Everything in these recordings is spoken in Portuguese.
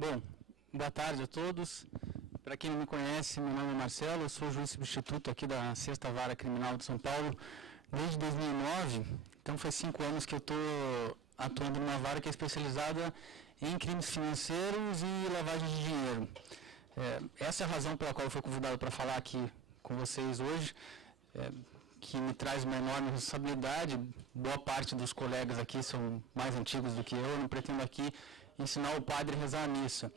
Bom, boa tarde a todos. Para quem não me conhece, meu nome é Marcelo, eu sou juiz substituto aqui da 6ª Vara Criminal de São Paulo desde 2009. Então, faz 5 anos que eu estou atuando numa vara que é especializada em crimes financeiros e lavagem de dinheiro. Essa é a razão pela qual eu fui convidado para falar aqui com vocês hoje, que me traz uma enorme responsabilidade. Boa parte dos colegas aqui são mais antigos do que eu não pretendo aqui ensinar o padre a rezar a missa.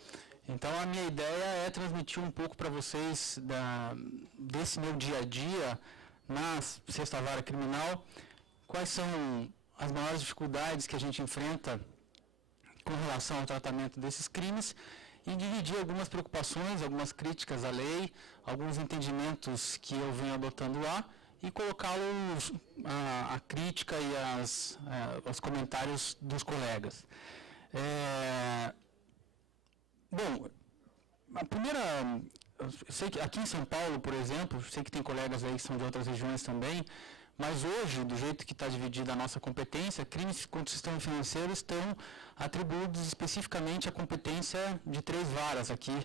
Então, a minha ideia é transmitir um pouco para vocês desse meu dia a dia na 6ª Vara Criminal, quais são as maiores dificuldades que a gente enfrenta com relação ao tratamento desses crimes e dividir algumas preocupações, algumas críticas à lei, alguns entendimentos que eu venho adotando lá e colocá-los a crítica e os comentários dos colegas. Bom, a primeira, eu sei que aqui em São Paulo, por exemplo, sei que tem colegas aí que são de outras regiões também, mas hoje, do jeito que está dividida a nossa competência, crimes contra o sistema financeiro estão atribuídos especificamente à competência de 3 varas aqui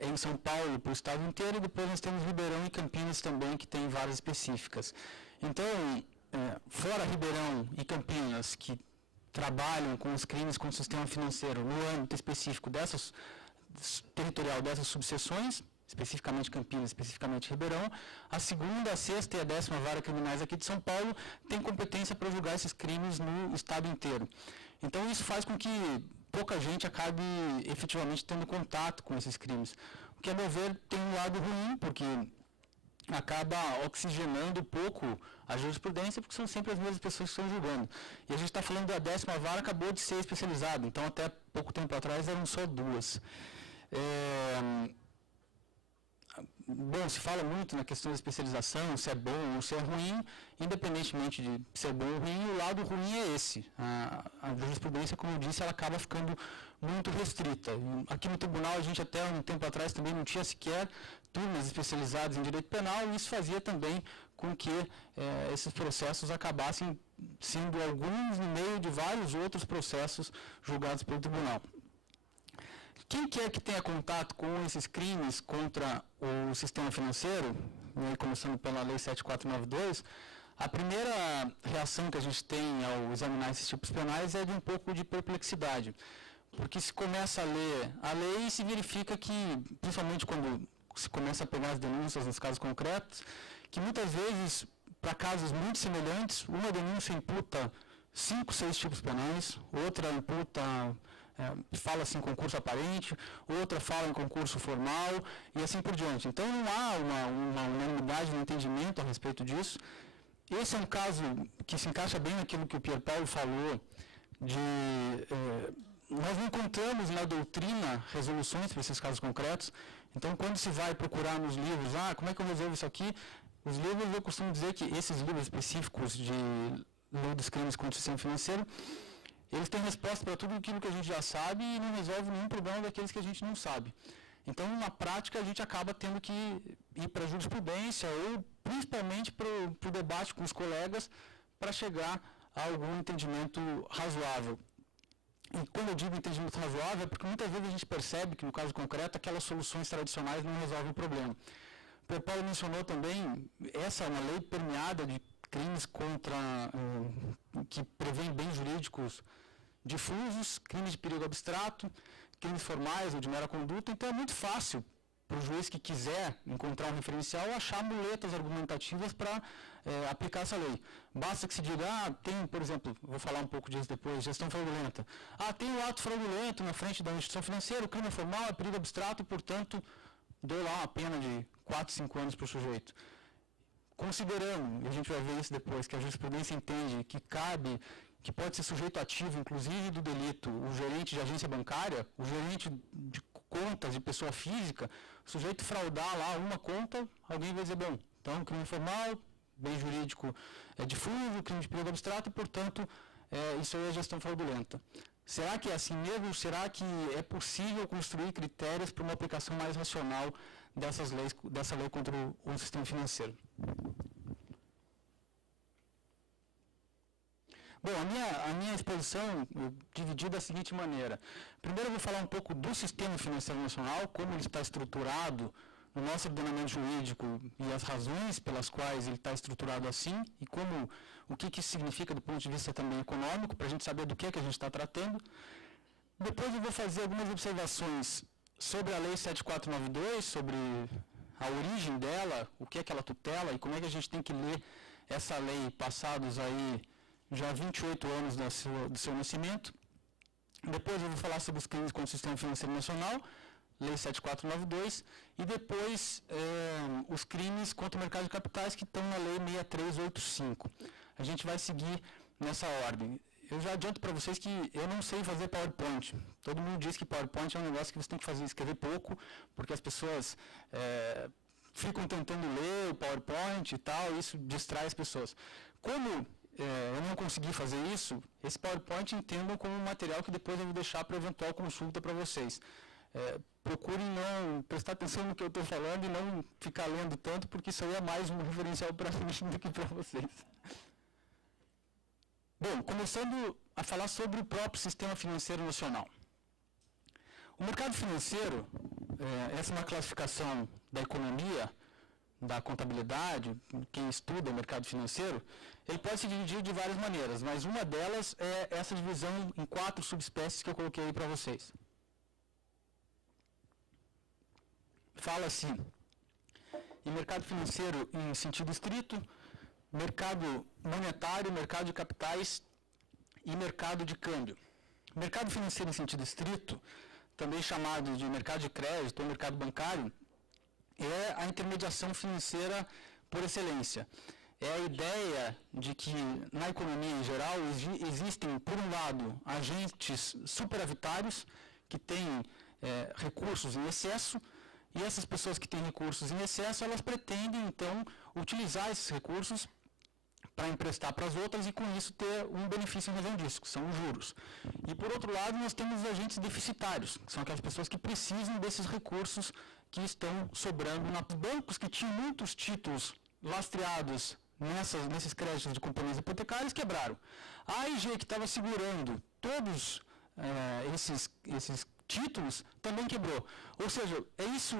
em São Paulo, para o estado inteiro, e depois nós temos Ribeirão e Campinas também, que tem varas específicas. Então, fora Ribeirão e Campinas, que trabalham com os crimes contra o sistema financeiro no âmbito específico territorial dessas subseções, especificamente Campinas, especificamente Ribeirão, a 2ª, a 6ª e a 10ª Vara Criminais aqui de São Paulo têm competência para julgar esses crimes no estado inteiro. Então, isso faz com que pouca gente acabe efetivamente tendo contato com esses crimes. O que, a meu ver, tem um lado ruim, porque acaba oxigenando um pouco a jurisprudência, porque são sempre as mesmas pessoas que estão julgando. E a gente está falando da 10ª Vara, acabou de ser especializada, então até pouco tempo atrás eram só 2. Bom, se fala muito na questão da especialização, se é bom ou se é ruim, independentemente de ser bom ou ruim, o lado ruim é esse. A jurisprudência, como eu disse, ela acaba ficando muito restrita. Aqui no tribunal, a gente até um tempo atrás também não tinha sequer turmas especializadas em direito penal, e isso fazia também com que esses processos acabassem sendo alguns no meio de vários outros processos julgados pelo tribunal. Quem quer que tenha contato com esses crimes contra o sistema financeiro, começando pela Lei 7492, a primeira reação que a gente tem ao examinar esses tipos penais é de um pouco de perplexidade. Porque se começa a ler a lei, se verifica que, principalmente quando se começa a pegar as denúncias nos casos concretos, que muitas vezes, para casos muito semelhantes, uma denúncia imputa 5, 6 tipos penais, outra imputa fala-se em concurso aparente, outra fala em concurso formal e assim por diante. Então, não há uma unanimidade no entendimento a respeito disso. Esse é um caso que se encaixa bem naquilo que o Pier Paulo falou, nós não encontramos na doutrina resoluções para esses casos concretos. Então, quando se vai procurar nos livros, como é que eu resolvo isso aqui? Os livros, eu costumo dizer que esses livros específicos de lei dos crimes contra o sistema financeiro, eles têm resposta para tudo aquilo que a gente já sabe e não resolve nenhum problema daqueles que a gente não sabe. Então, na prática, a gente acaba tendo que ir para a jurisprudência ou, principalmente, para o debate com os colegas para chegar a algum entendimento razoável. E quando eu digo entendimento razoável, é porque muitas vezes a gente percebe que, no caso concreto, aquelas soluções tradicionais não resolvem o problema. O Paulo mencionou também, essa é uma lei permeada de crimes que prevêem bens jurídicos difusos, crimes de perigo abstrato, crimes formais ou de mera conduta. Então, é muito fácil para o juiz que quiser encontrar um referencial achar muletas argumentativas para aplicar essa lei. Basta que se diga, tem, por exemplo, vou falar um pouco disso depois, gestão fraudulenta. Tem o ato fraudulento na frente da instituição financeira, o crime formal é perigo abstrato, portanto, dou lá uma pena de 4, 5 anos para o sujeito. Considerando, e a gente vai ver isso depois, que a jurisprudência entende que pode ser sujeito ativo, inclusive do delito, o gerente de agência bancária, o gerente de contas de pessoa física, o sujeito fraudar lá uma conta, alguém vai dizer, bom, então crime formal, bem jurídico é difuso, crime de perigo abstrato, portanto, isso aí é gestão fraudulenta. Será que é assim mesmo? Será que é possível construir critérios para uma aplicação mais racional dessa lei contra o sistema financeiro? Bom, a minha exposição eu dividi da seguinte maneira. Primeiro eu vou falar um pouco do sistema financeiro nacional, como ele está estruturado no nosso ordenamento jurídico e as razões pelas quais ele está estruturado assim e como o que isso significa do ponto de vista também econômico, para a gente saber do que a gente está tratando. Depois eu vou fazer algumas observações sobre a Lei 7492, sobre a origem dela, o que é que ela tutela e como é que a gente tem que ler essa lei passados aí já 28 anos do seu nascimento. Depois eu vou falar sobre os crimes contra o sistema financeiro nacional, Lei 7492, e depois os crimes contra o mercado de capitais que estão na Lei 6385. A gente vai seguir nessa ordem. Eu já adianto para vocês que eu não sei fazer PowerPoint. Todo mundo diz que PowerPoint é um negócio que você tem que escrever pouco, porque as pessoas ficam tentando ler o PowerPoint e tal, e isso distrai as pessoas. Como eu não consegui fazer isso, esse PowerPoint entendam como um material que depois eu vou deixar para eventual consulta para vocês. Procurem não prestar atenção no que eu estou falando e não ficar lendo tanto, porque isso aí é mais um referencial para mim do que para vocês. Bom, começando a falar sobre o próprio sistema financeiro nacional. O mercado financeiro, essa é uma classificação da economia, da contabilidade, quem estuda o mercado financeiro, ele pode se dividir de várias maneiras, mas uma delas é essa divisão em 4 subespécies que eu coloquei aí para vocês. Fala-se em mercado financeiro em sentido estrito, mercado monetário, mercado de capitais e mercado de câmbio. Mercado financeiro em sentido estrito, também chamado de mercado de crédito ou mercado bancário, é a intermediação financeira por excelência. É a ideia de que na economia em geral existem, por um lado, agentes superavitários que têm recursos em excesso, e essas pessoas que têm recursos em excesso, elas pretendem, então, utilizar esses recursos para emprestar para as outras e, com isso, ter um benefício em razão disso, que são os juros. E, por outro lado, nós temos os agentes deficitários, que são aquelas pessoas que precisam desses recursos que estão sobrando nos bancos que tinham muitos títulos lastreados nesses créditos de companhias hipotecárias, quebraram. A AIG, que estava segurando todos esses títulos, também quebrou. Ou seja, esse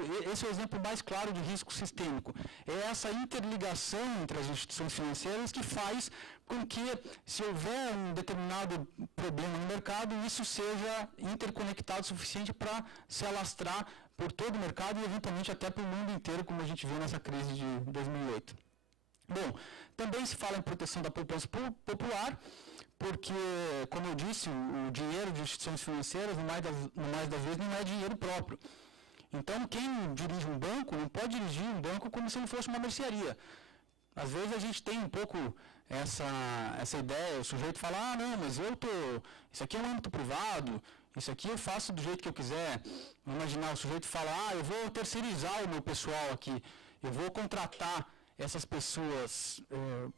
é o exemplo mais claro de risco sistêmico. É essa interligação entre as instituições financeiras que faz com que, se houver um determinado problema no mercado, isso seja interconectado o suficiente para se alastrar por todo o mercado e, eventualmente, até para o mundo inteiro, como a gente viu nessa crise de 2008. Bom, também se fala em proteção da poupança popular, porque, como eu disse, o dinheiro de instituições financeiras, no mais das vezes, não é dinheiro próprio. Então, quem dirige um banco não pode dirigir um banco como se ele fosse uma mercearia. Às vezes a gente tem um pouco essa ideia, o sujeito fala, não, mas isso aqui é um âmbito privado, isso aqui eu faço do jeito que eu quiser. Imaginar, o sujeito fala, eu vou terceirizar o meu pessoal aqui, eu vou contratar essas pessoas,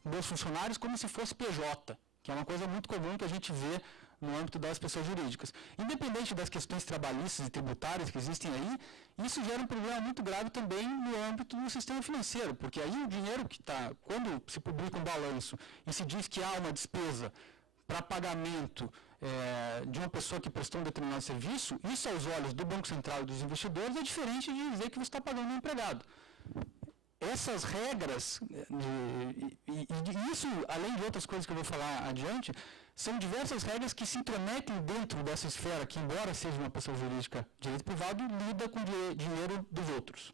meus funcionários, como se fosse PJ, que é uma coisa muito comum que a gente vê no âmbito das pessoas jurídicas. Independente das questões trabalhistas e tributárias que existem aí, isso gera um problema muito grave também no âmbito do sistema financeiro, porque aí o dinheiro que está, quando se publica um balanço e se diz que há uma despesa para pagamento de uma pessoa que prestou um determinado serviço, isso aos olhos do Banco Central e dos investidores é diferente de dizer que você está pagando um empregado. Essas regras, e isso, além de outras coisas que eu vou falar adiante, são diversas regras que se intrometem dentro dessa esfera, que embora seja uma pessoa jurídica de direito privado, lida com dinheiro dos outros.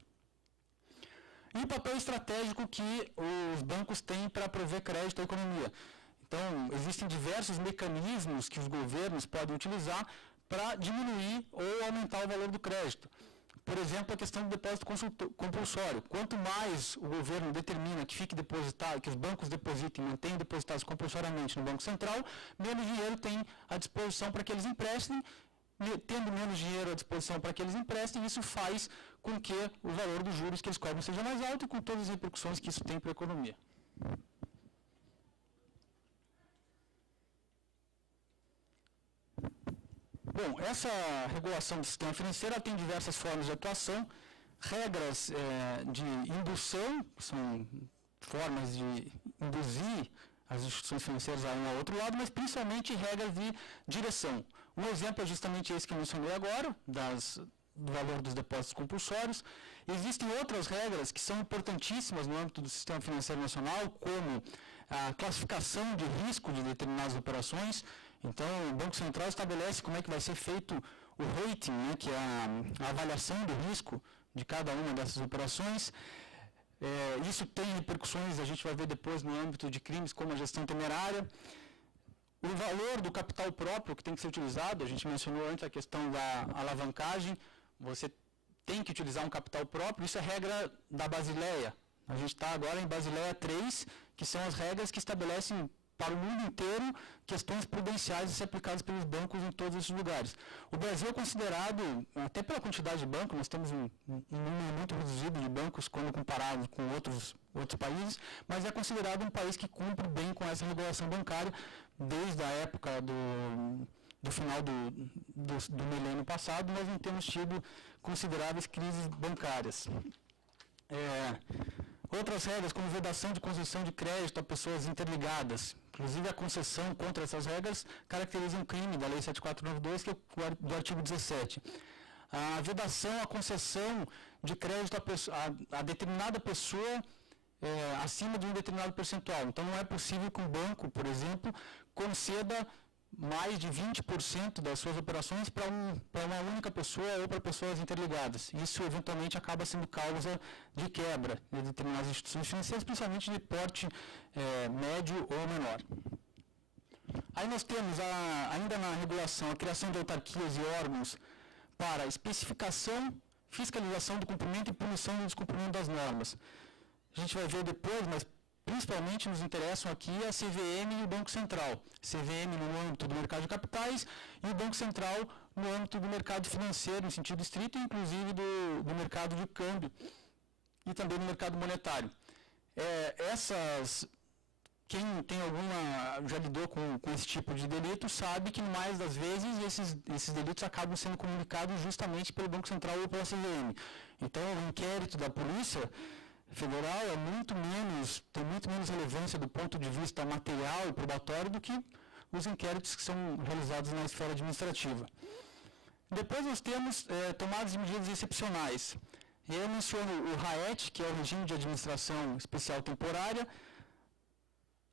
E o papel estratégico que os bancos têm para prover crédito à economia. Então, existem diversos mecanismos que os governos podem utilizar para diminuir ou aumentar o valor do crédito. Por exemplo, a questão do depósito compulsório. Quanto mais o governo determina que fique depositado, que os bancos depositem e mantenham depositados compulsoriamente no Banco Central, menos dinheiro tem à disposição para que eles emprestem. Tendo menos dinheiro à disposição para que eles emprestem, isso faz com que o valor dos juros que eles cobram seja mais alto e com todas as repercussões que isso tem para a economia. Bom, essa regulação do sistema financeiro tem diversas formas de atuação, regras de indução, que são formas de induzir as instituições financeiras a um ao outro lado, mas principalmente regras de direção. Um exemplo é justamente esse que eu mencionei agora, do valor dos depósitos compulsórios. Existem outras regras que são importantíssimas no âmbito do sistema financeiro nacional, como a classificação de risco de determinadas operações. Então, o Banco Central estabelece como é que vai ser feito o rating, né, que é a avaliação do risco de cada uma dessas operações. Isso tem repercussões, a gente vai ver depois no âmbito de crimes como a gestão temerária. O valor do capital próprio que tem que ser utilizado, a gente mencionou antes a questão da alavancagem, você tem que utilizar um capital próprio, isso é regra da Basileia. A gente está agora em Basileia 3, que são as regras que estabelecem para o mundo inteiro questões prudenciais a ser aplicadas pelos bancos em todos esses lugares. O Brasil é considerado, até pela quantidade de bancos, nós temos um número muito reduzido de bancos quando comparado com outros países, mas é considerado um país que cumpre bem com essa regulação bancária desde a época do final do milênio passado. Nós não temos tido consideráveis crises bancárias. Outras regras, como vedação de concessão de crédito a pessoas interligadas. Inclusive, a concessão contra essas regras caracteriza um crime da Lei 7492, que é do artigo 17. A vedação, a concessão de crédito a determinada pessoa acima de um determinado percentual. Então, não é possível que um banco, por exemplo, conceda mais de 20% das suas operações para uma única pessoa ou para pessoas interligadas. Isso, eventualmente, acaba sendo causa de quebra de determinadas instituições financeiras, principalmente de porte médio ou menor. Aí nós temos, ainda na regulação, a criação de autarquias e órgãos para especificação, fiscalização do cumprimento e punição do descumprimento das normas. A gente vai ver depois, mas principalmente nos interessam aqui a CVM e o Banco Central. CVM no âmbito do mercado de capitais e o Banco Central no âmbito do mercado financeiro, em sentido estrito, inclusive do mercado de câmbio e também do mercado monetário. Quem tem já lidou com esse tipo de delito sabe que, mais das vezes, esses delitos acabam sendo comunicados justamente pelo Banco Central ou pela CVM. Então, o inquérito da Polícia Federal tem muito menos relevância do ponto de vista material e probatório do que os inquéritos que são realizados na esfera administrativa. Depois nós temos tomadas de medidas excepcionais. Eu menciono o RAET, que é o Regime de Administração Especial Temporária,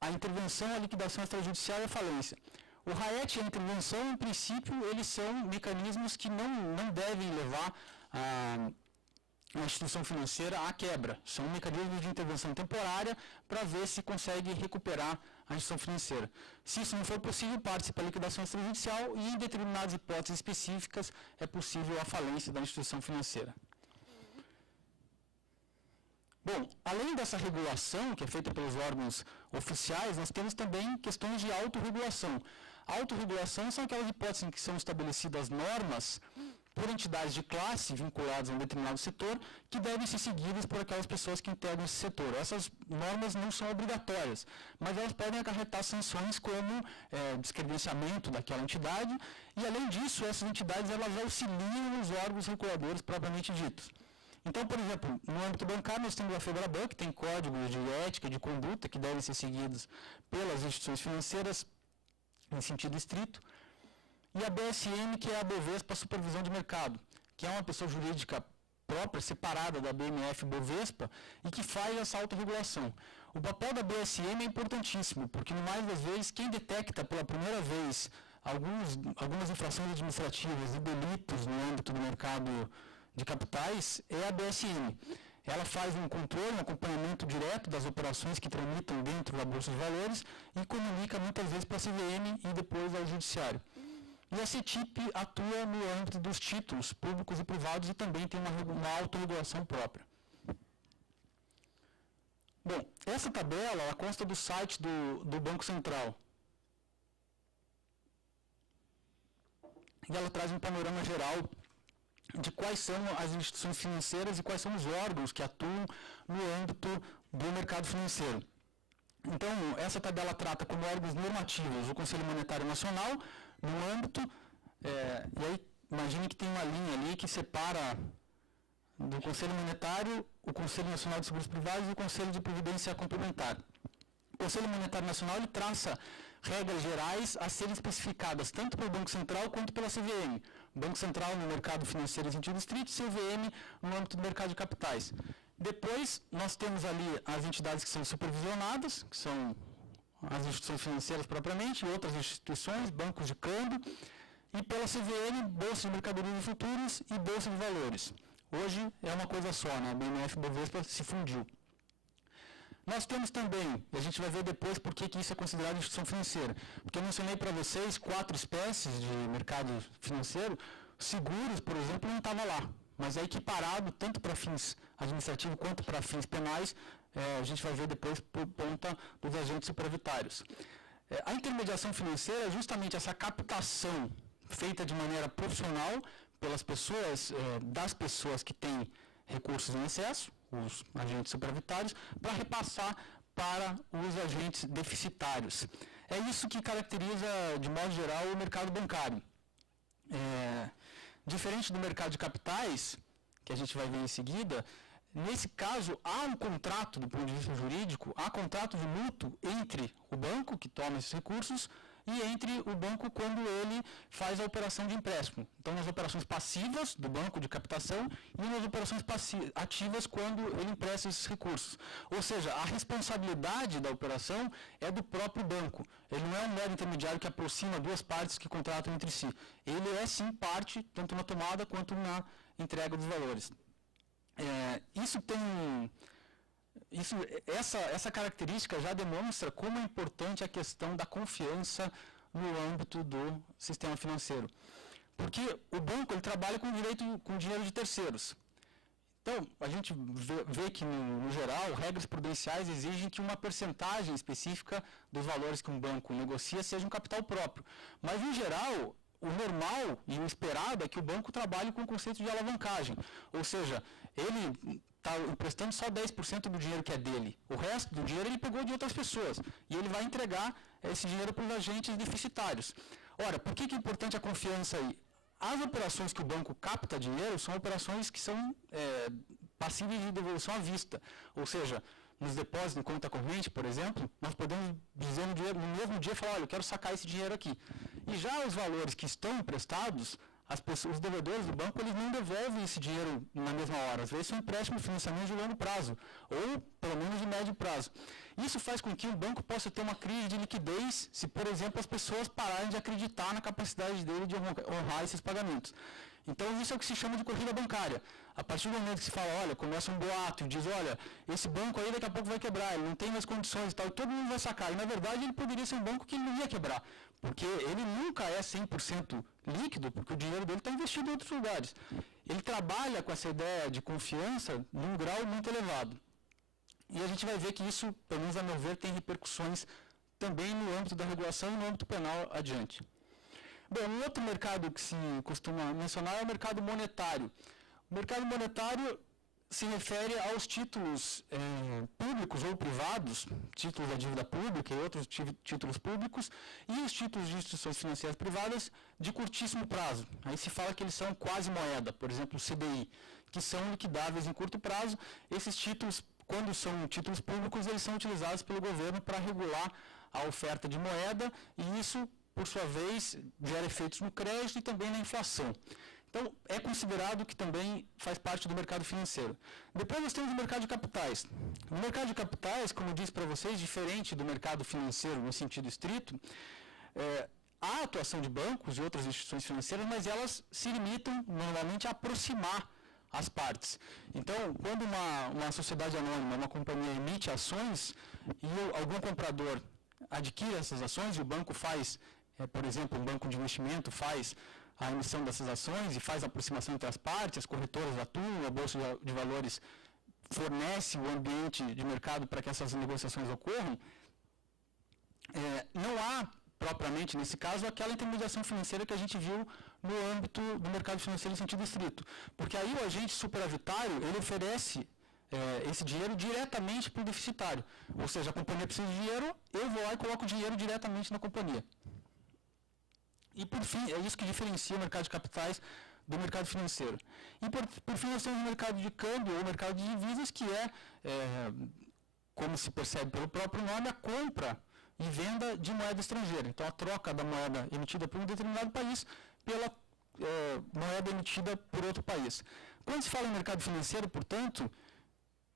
a intervenção, a liquidação extrajudicial e a falência. O RAET e a intervenção, em princípio, eles são mecanismos que não devem levar a instituição financeira à quebra. São mecanismos de intervenção temporária para ver se consegue recuperar a instituição financeira. Se isso não for possível, parte-se para a liquidação extrajudicial e, em determinadas hipóteses específicas, é possível a falência da instituição financeira. Bom, além dessa regulação, que é feita pelos órgãos oficiais, nós temos também questões de autorregulação. A autorregulação são aquelas hipóteses em que são estabelecidas normas por entidades de classe vinculadas a um determinado setor, que devem ser seguidas por aquelas pessoas que integram esse setor. Essas normas não são obrigatórias, mas elas podem acarretar sanções como descredenciamento daquela entidade, e além disso, essas entidades elas auxiliam os órgãos reguladores propriamente ditos. Então, por exemplo, no âmbito bancário, nós temos a FEBRABAN, que tem códigos de ética, de conduta, que devem ser seguidos pelas instituições financeiras, em sentido estrito, e a BSM, que é a Bovespa Supervisão de Mercado, que é uma pessoa jurídica própria, separada da BMF Bovespa, e que faz essa autorregulação. O papel da BSM é importantíssimo, porque, no mais das vezes, quem detecta pela primeira vez algumas infrações administrativas e delitos no âmbito do mercado de capitais é a BSM. Ela faz um controle, um acompanhamento direto das operações que tramitam dentro da Bolsa de Valores e comunica muitas vezes para a CVM e depois ao Judiciário. E a CETIP atua no âmbito dos títulos públicos e privados e também tem uma autorregulação própria. Bom, essa tabela ela consta do site do Banco Central. E ela traz um panorama geral de quais são as instituições financeiras e quais são os órgãos que atuam no âmbito do mercado financeiro. Então, essa tabela trata como órgãos normativos o Conselho Monetário Nacional, no âmbito, e aí imagine que tem uma linha ali que separa do Conselho Monetário o Conselho Nacional de Seguros Privados e o Conselho de Previdência Complementar. Conselho Monetário Nacional ele traça regras gerais a serem especificadas tanto pelo Banco Central quanto pela CVM. Banco Central no mercado financeiro em sentido estrito, CVM no âmbito do mercado de capitais. Depois, nós temos ali as entidades que são supervisionadas, que são as instituições financeiras propriamente, e outras instituições, bancos de câmbio, e pela CVM, Bolsa de Mercadorias e Futuros e Bolsa de Valores. Hoje é uma coisa só, né? A BMF Bovespa se fundiu. Nós temos também, e a gente vai ver depois por que isso é considerado instituição financeira, porque eu mencionei para vocês 4 espécies de mercado financeiro, seguros, por exemplo, não estava lá, mas é equiparado tanto para fins administrativos quanto para fins penais, a gente vai ver depois por conta dos agentes superavitários. A intermediação financeira é justamente essa captação feita de maneira profissional pelas pessoas, das pessoas que têm recursos em excesso, os agentes superavitários, para repassar para os agentes deficitários. É isso que caracteriza, de modo geral, o mercado bancário. Diferente do mercado de capitais, que a gente vai ver em seguida, nesse caso, há um contrato, do ponto de vista jurídico, há contrato de mútuo entre o banco, que toma esses recursos, e entre o banco quando ele faz a operação de empréstimo. Então, nas operações passivas do banco de captação e nas operações ativas quando ele empresta esses recursos. Ou seja, a responsabilidade da operação é do próprio banco. Ele não é um mero intermediário que aproxima duas partes que contratam entre si. Ele é, sim, parte, tanto na tomada quanto na entrega dos valores. Essa característica já demonstra como é importante a questão da confiança no âmbito do sistema financeiro. Porque o banco ele trabalha com dinheiro de terceiros. Então, a gente vê que, no geral, regras prudenciais exigem que uma percentagem específica dos valores que um banco negocia seja um capital próprio. Mas, em geral, o normal e o esperado é que o banco trabalhe com o conceito de alavancagem. Ou seja, ele está emprestando só 10% do dinheiro que é dele. O resto do dinheiro ele pegou de outras pessoas. E ele vai entregar esse dinheiro para os agentes deficitários. Ora, por que é importante a confiança aí? As operações que o banco capta dinheiro são operações que são passíveis de devolução à vista. Ou seja, nos depósitos em conta corrente, por exemplo, nós podemos dizer no mesmo dia, falar, olha, eu quero sacar esse dinheiro aqui. E já os valores que estão emprestados, os devedores do banco, eles não devolvem esse dinheiro na mesma hora. Às vezes são empréstimos de financiamento de longo prazo, ou pelo menos de médio prazo. Isso faz com que o banco possa ter uma crise de liquidez se, por exemplo, as pessoas pararem de acreditar na capacidade dele de honrar esses pagamentos. Então, isso é o que se chama de corrida bancária. A partir do momento que se fala, olha, começa um boato e diz, olha, esse banco aí daqui a pouco vai quebrar, ele não tem mais condições e tal, e todo mundo vai sacar. E, na verdade, ele poderia ser um banco que ele não ia quebrar, porque ele nunca é 100% líquido, porque o dinheiro dele está investido em outros lugares. Ele trabalha com essa ideia de confiança num grau muito elevado. E a gente vai ver que isso, pelo menos a meu ver, tem repercussões também no âmbito da regulação e no âmbito penal adiante. Bom, um outro mercado que se costuma mencionar é o mercado monetário. O mercado monetário se refere aos títulos públicos ou privados, títulos da dívida pública e outros títulos públicos, e os títulos de instituições financeiras privadas de curtíssimo prazo. Aí se fala que eles são quase moeda, por exemplo, o CDI, que são liquidáveis em curto prazo. Esses títulos, quando são títulos públicos, eles são utilizados pelo governo para regular a oferta de moeda, e isso, por sua vez, gera efeitos no crédito e também na inflação. Então, é considerado que também faz parte do mercado financeiro. Depois nós temos o mercado de capitais. No mercado de capitais, como eu disse para vocês, diferente do mercado financeiro no sentido estrito, há atuação de bancos e outras instituições financeiras, mas elas se limitam normalmente a aproximar as partes. Então, quando uma sociedade anônima, uma companhia emite ações e algum comprador adquire essas ações e o banco faz, por exemplo, um banco de investimento faz a emissão dessas ações e faz a aproximação entre as partes, as corretoras atuam, a Bolsa de Valores fornece o ambiente de mercado para que essas negociações ocorram, não há, propriamente, nesse caso, aquela intermediação financeira que a gente viu no âmbito do mercado financeiro em sentido estrito. Porque aí o agente superavitário, ele oferece esse dinheiro diretamente para o deficitário. Ou seja, a companhia precisa de dinheiro, eu vou lá e coloco o dinheiro diretamente na companhia. E, por fim, é isso que diferencia o mercado de capitais do mercado financeiro. E, por fim, nós temos o mercado de câmbio ou mercado de divisas, que é como se percebe pelo próprio nome, a compra e venda de moeda estrangeira. Então, a troca da moeda emitida por um determinado país pela moeda emitida por outro país. Quando se fala em mercado financeiro, portanto,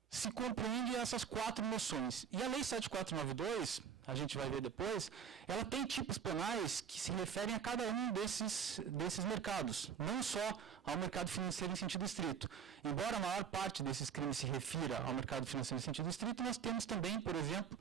se compreende essas 4 noções. E a Lei 7492, a gente vai ver depois, ela tem tipos penais que se referem a cada um desses mercados, não só ao mercado financeiro em sentido estrito. Embora a maior parte desses crimes se refira ao mercado financeiro em sentido estrito, nós temos também, por exemplo,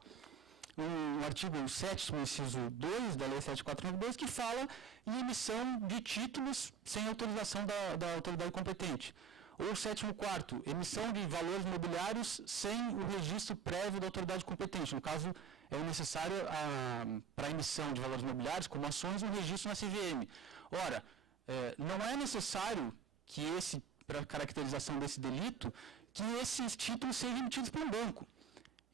o artigo 7º, inciso 2 da Lei 7492, que fala em emissão de títulos sem autorização da autoridade competente. Ou 7º, emissão de valores imobiliários sem o registro prévio da autoridade competente. No caso, é necessário para a emissão de valores imobiliários, como ações, um registro na CVM. Ora, não é necessário que para a caracterização desse delito, que esses títulos sejam emitidos por um banco.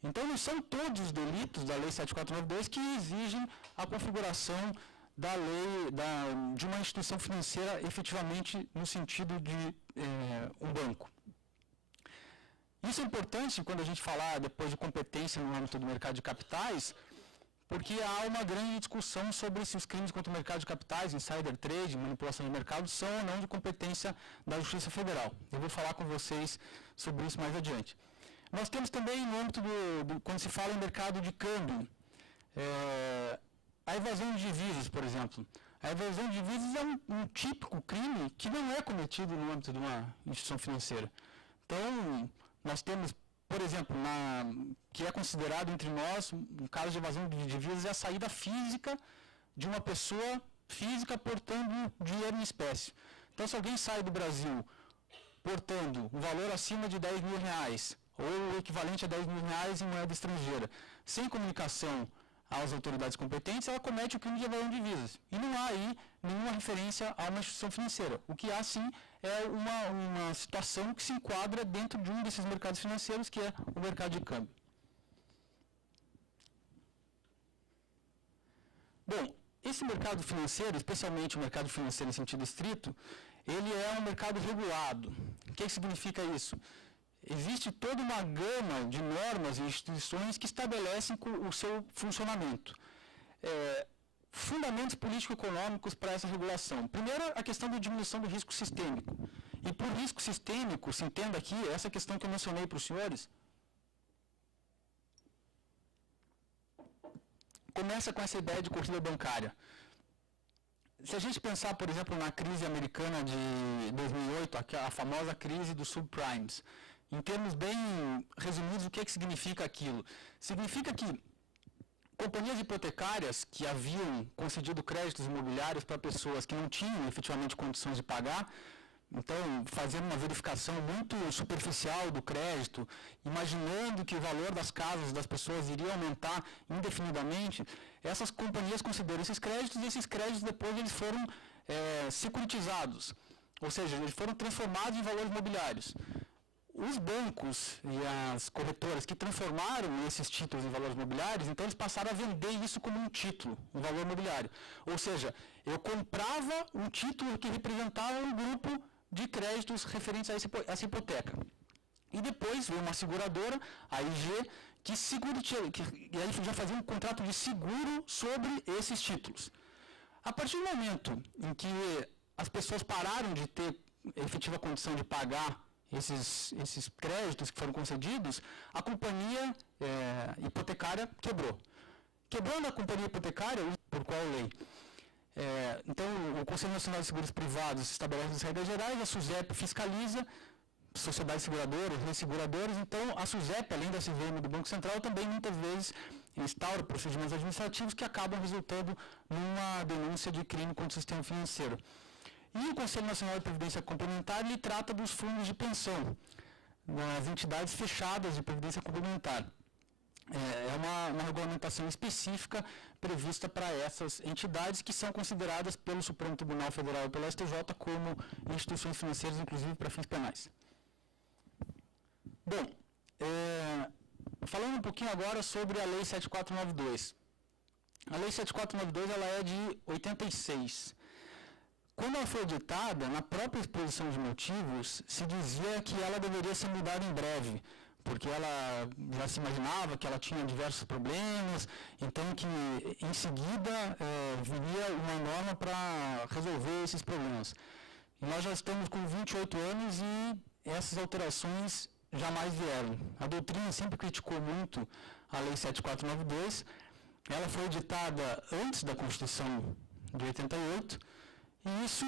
Então, não são todos os delitos da Lei 7492 que exigem a configuração da lei, de uma instituição financeira efetivamente no sentido de um banco. Isso é importante quando a gente falar depois de competência no âmbito do mercado de capitais, porque há uma grande discussão sobre se os crimes contra o mercado de capitais, insider trade, manipulação de mercado, são ou não de competência da Justiça Federal. Eu vou falar com vocês sobre isso mais adiante. Nós temos também, no âmbito quando se fala em mercado de câmbio, a evasão de divisas, por exemplo. A evasão de divisas é um típico crime que não é cometido no âmbito de uma instituição financeira. Então, nós temos, por exemplo, que é considerado entre nós, um caso de evasão de divisas, é a saída física de uma pessoa física portando dinheiro em espécie. Então, se alguém sai do Brasil portando um valor acima de 10 mil reais, ou o equivalente a 10 mil reais em moeda estrangeira, sem comunicação às autoridades competentes, ela comete o crime de evasão de divisas. E não há aí nenhuma referência a uma instituição financeira. O que há, sim, é uma situação que se enquadra dentro de um desses mercados financeiros, que é o mercado de câmbio. Bom, esse mercado financeiro, especialmente o mercado financeiro em sentido estrito, ele é um mercado regulado. O que significa isso? Existe toda uma gama de normas e instituições que estabelecem o seu funcionamento. Fundamentos político-econômicos para essa regulação. Primeiro, a questão da diminuição do risco sistêmico. E por risco sistêmico, se entenda aqui, essa questão que eu mencionei para os senhores, começa com essa ideia de corrida bancária. Se a gente pensar, por exemplo, na crise americana de 2008, a famosa crise dos subprimes, em termos bem resumidos, o que significa aquilo? Significa que companhias hipotecárias que haviam concedido créditos imobiliários para pessoas que não tinham efetivamente condições de pagar, então fazendo uma verificação muito superficial do crédito, imaginando que o valor das casas das pessoas iria aumentar indefinidamente, essas companhias consideram esses créditos e esses créditos depois eles foram securitizados, ou seja, eles foram transformados em valores imobiliários. Os bancos e as corretoras que transformaram esses títulos em valores imobiliários, então eles passaram a vender isso como um título, um valor imobiliário. Ou seja, eu comprava um título que representava um grupo de créditos referentes a essa hipoteca. E depois veio uma seguradora, a IG, e aí já fazia um contrato de seguro sobre esses títulos. A partir do momento em que as pessoas pararam de ter efetiva condição de pagar esses créditos que foram concedidos, a companhia hipotecária quebrou. Quebrando a companhia hipotecária, por qual lei? Então, o Conselho Nacional de Seguros Privados estabelece as regras gerais, a SUSEP fiscaliza, sociedades seguradoras, resseguradoras, então a SUSEP, além da CVM do Banco Central, também muitas vezes instaura procedimentos administrativos que acabam resultando numa denúncia de crime contra o sistema financeiro. E o Conselho Nacional de Previdência Complementar, ele trata dos fundos de pensão, das entidades fechadas de previdência complementar. É uma regulamentação específica prevista para essas entidades que são consideradas pelo Supremo Tribunal Federal e pelo STJ como instituições financeiras, inclusive para fins penais. Bom, falando um pouquinho agora sobre a Lei 7492. A Lei 7492 ela é de 86. Quando ela foi editada, na própria exposição de motivos, se dizia que ela deveria ser mudada em breve, porque ela já se imaginava que ela tinha diversos problemas, então que em seguida viria uma norma para resolver esses problemas. E nós já estamos com 28 anos e essas alterações jamais vieram. A doutrina sempre criticou muito a Lei 7492, ela foi editada antes da Constituição de 88, e isso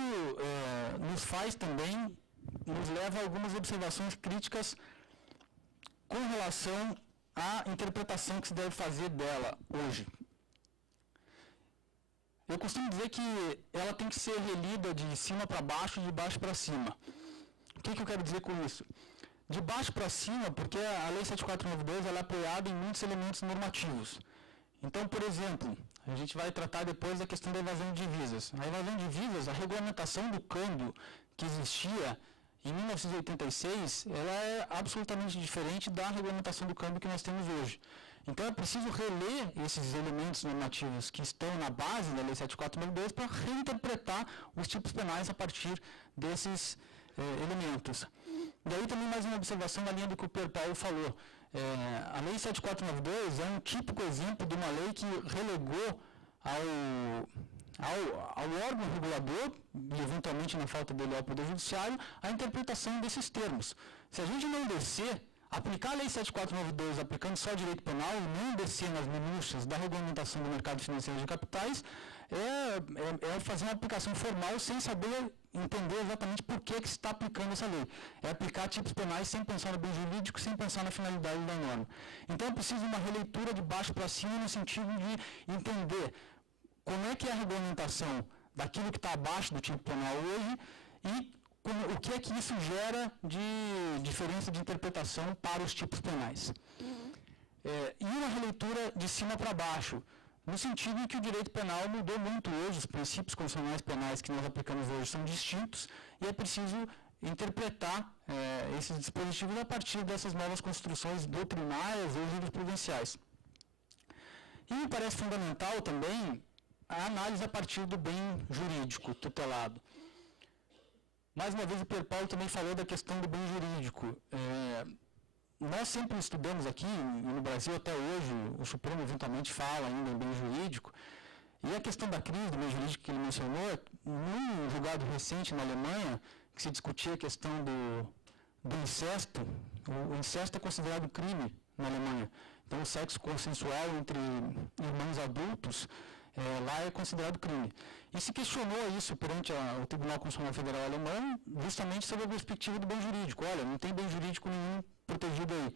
nos faz também, nos leva a algumas observações críticas com relação à interpretação que se deve fazer dela hoje. Eu costumo dizer que ela tem que ser relida de cima para baixo e de baixo para cima. O que eu quero dizer com isso? De baixo para cima, porque a Lei 7492 ela é apoiada em muitos elementos normativos. Então, por exemplo, a gente vai tratar depois da questão da evasão de divisas. A evasão de divisas, a regulamentação do câmbio que existia em 1986, ela é absolutamente diferente da regulamentação do câmbio que nós temos hoje. Então é preciso reler esses elementos normativos que estão na base da Lei 7492 para reinterpretar os tipos penais a partir desses elementos. E aí também mais uma observação na linha do que o Pierre Paulo falou. A Lei 7492 é um típico exemplo de uma lei que relegou ao órgão regulador, e eventualmente na falta dele ao Poder Judiciário, a interpretação desses termos. Se a gente não descer, aplicar a Lei 7492 aplicando só direito penal e não descer nas minúcias da regulamentação do mercado financeiro de capitais, é fazer uma aplicação formal sem saber entender exatamente por que se está aplicando essa lei. É aplicar tipos penais sem pensar no bem jurídico, sem pensar na finalidade da norma. Então é preciso uma releitura de baixo para cima no sentido de entender como é que é a regulamentação daquilo que está abaixo do tipo penal hoje e o que é que isso gera de diferença de interpretação para os tipos penais. E uma releitura de cima para baixo, no sentido em que o direito penal mudou muito hoje, os princípios constitucionais penais que nós aplicamos hoje são distintos e é preciso interpretar esses dispositivos a partir dessas novas construções doutrinárias ou jurisprudenciais. E me parece fundamental também a análise a partir do bem jurídico tutelado. Mais uma vez o Pierre Paulo também falou da questão do bem jurídico. Nós sempre estudamos aqui, e no Brasil até hoje, o Supremo eventualmente fala ainda em bem jurídico, e a questão da crise do bem jurídico que ele mencionou, num julgado recente na Alemanha, que se discutia a questão do incesto, o incesto é considerado crime na Alemanha. Então o sexo consensual entre irmãos adultos, lá é considerado crime. E se questionou isso perante o Tribunal Constitucional Federal Alemão, justamente sobre a perspectiva do bem jurídico. Olha, não tem bem jurídico nenhum protegido aí.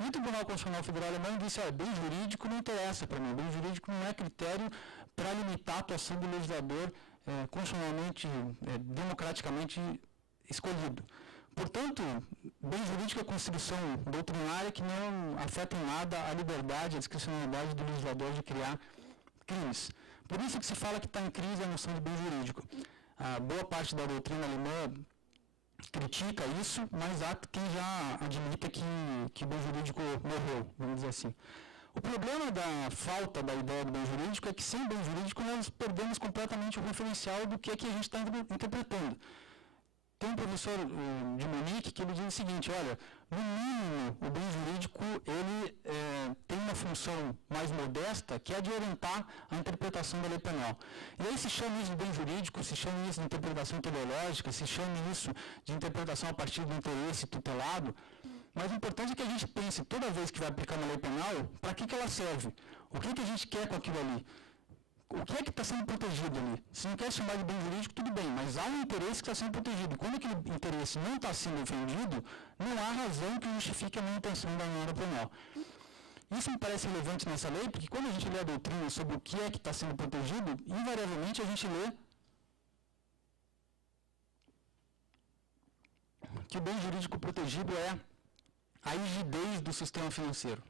E o Tribunal Constitucional Federal Alemão disse, bem jurídico não interessa para mim, bem jurídico não é critério para limitar a atuação do legislador constitucionalmente, democraticamente escolhido. Portanto, bem jurídico é construção doutrinária que não afeta em nada a liberdade, a discricionalidade do legislador de criar crimes. Por isso que se fala que está em crise a noção de bem jurídico. A boa parte da doutrina alemã critica isso, mas há quem já admita que o bem jurídico morreu, vamos dizer assim. O problema da falta da ideia do bem jurídico é que sem bem jurídico nós perdemos completamente o referencial do que é que a gente está interpretando. Tem um professor de Munique que ele diz o seguinte, olha, no mínimo o bem jurídico ele tem uma função mais modesta que é de orientar a interpretação da lei penal. E aí se chama isso de bem jurídico, se chama isso de interpretação teleológica, se chama isso de interpretação a partir do interesse tutelado, mas o importante é que a gente pense toda vez que vai aplicar uma lei penal, para que ela serve? O que a gente quer com aquilo ali? O que é que está sendo protegido ali? Se não quer chamar de bem jurídico, tudo bem, mas há um interesse que está sendo protegido. Quando aquele interesse não está sendo defendido, não há razão que justifique a manutenção da norma penal. Isso me parece relevante nessa lei, porque quando a gente lê a doutrina sobre o que é que está sendo protegido, invariavelmente a gente lê que o bem jurídico protegido é a rigidez do sistema financeiro.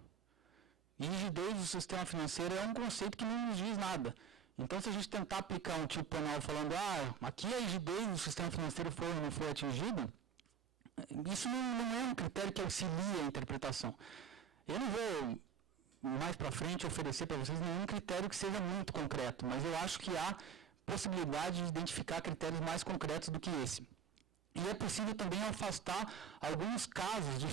E rigidez do sistema financeiro é um conceito que não nos diz nada. Então, se a gente tentar aplicar um tipo penal falando, aqui a rigidez do sistema financeiro foi ou não foi atingido, isso não é um critério que auxilia a interpretação. Eu não vou, mais para frente, oferecer para vocês nenhum critério que seja muito concreto, mas eu acho que há possibilidade de identificar critérios mais concretos do que esse. E é possível também afastar alguns casos de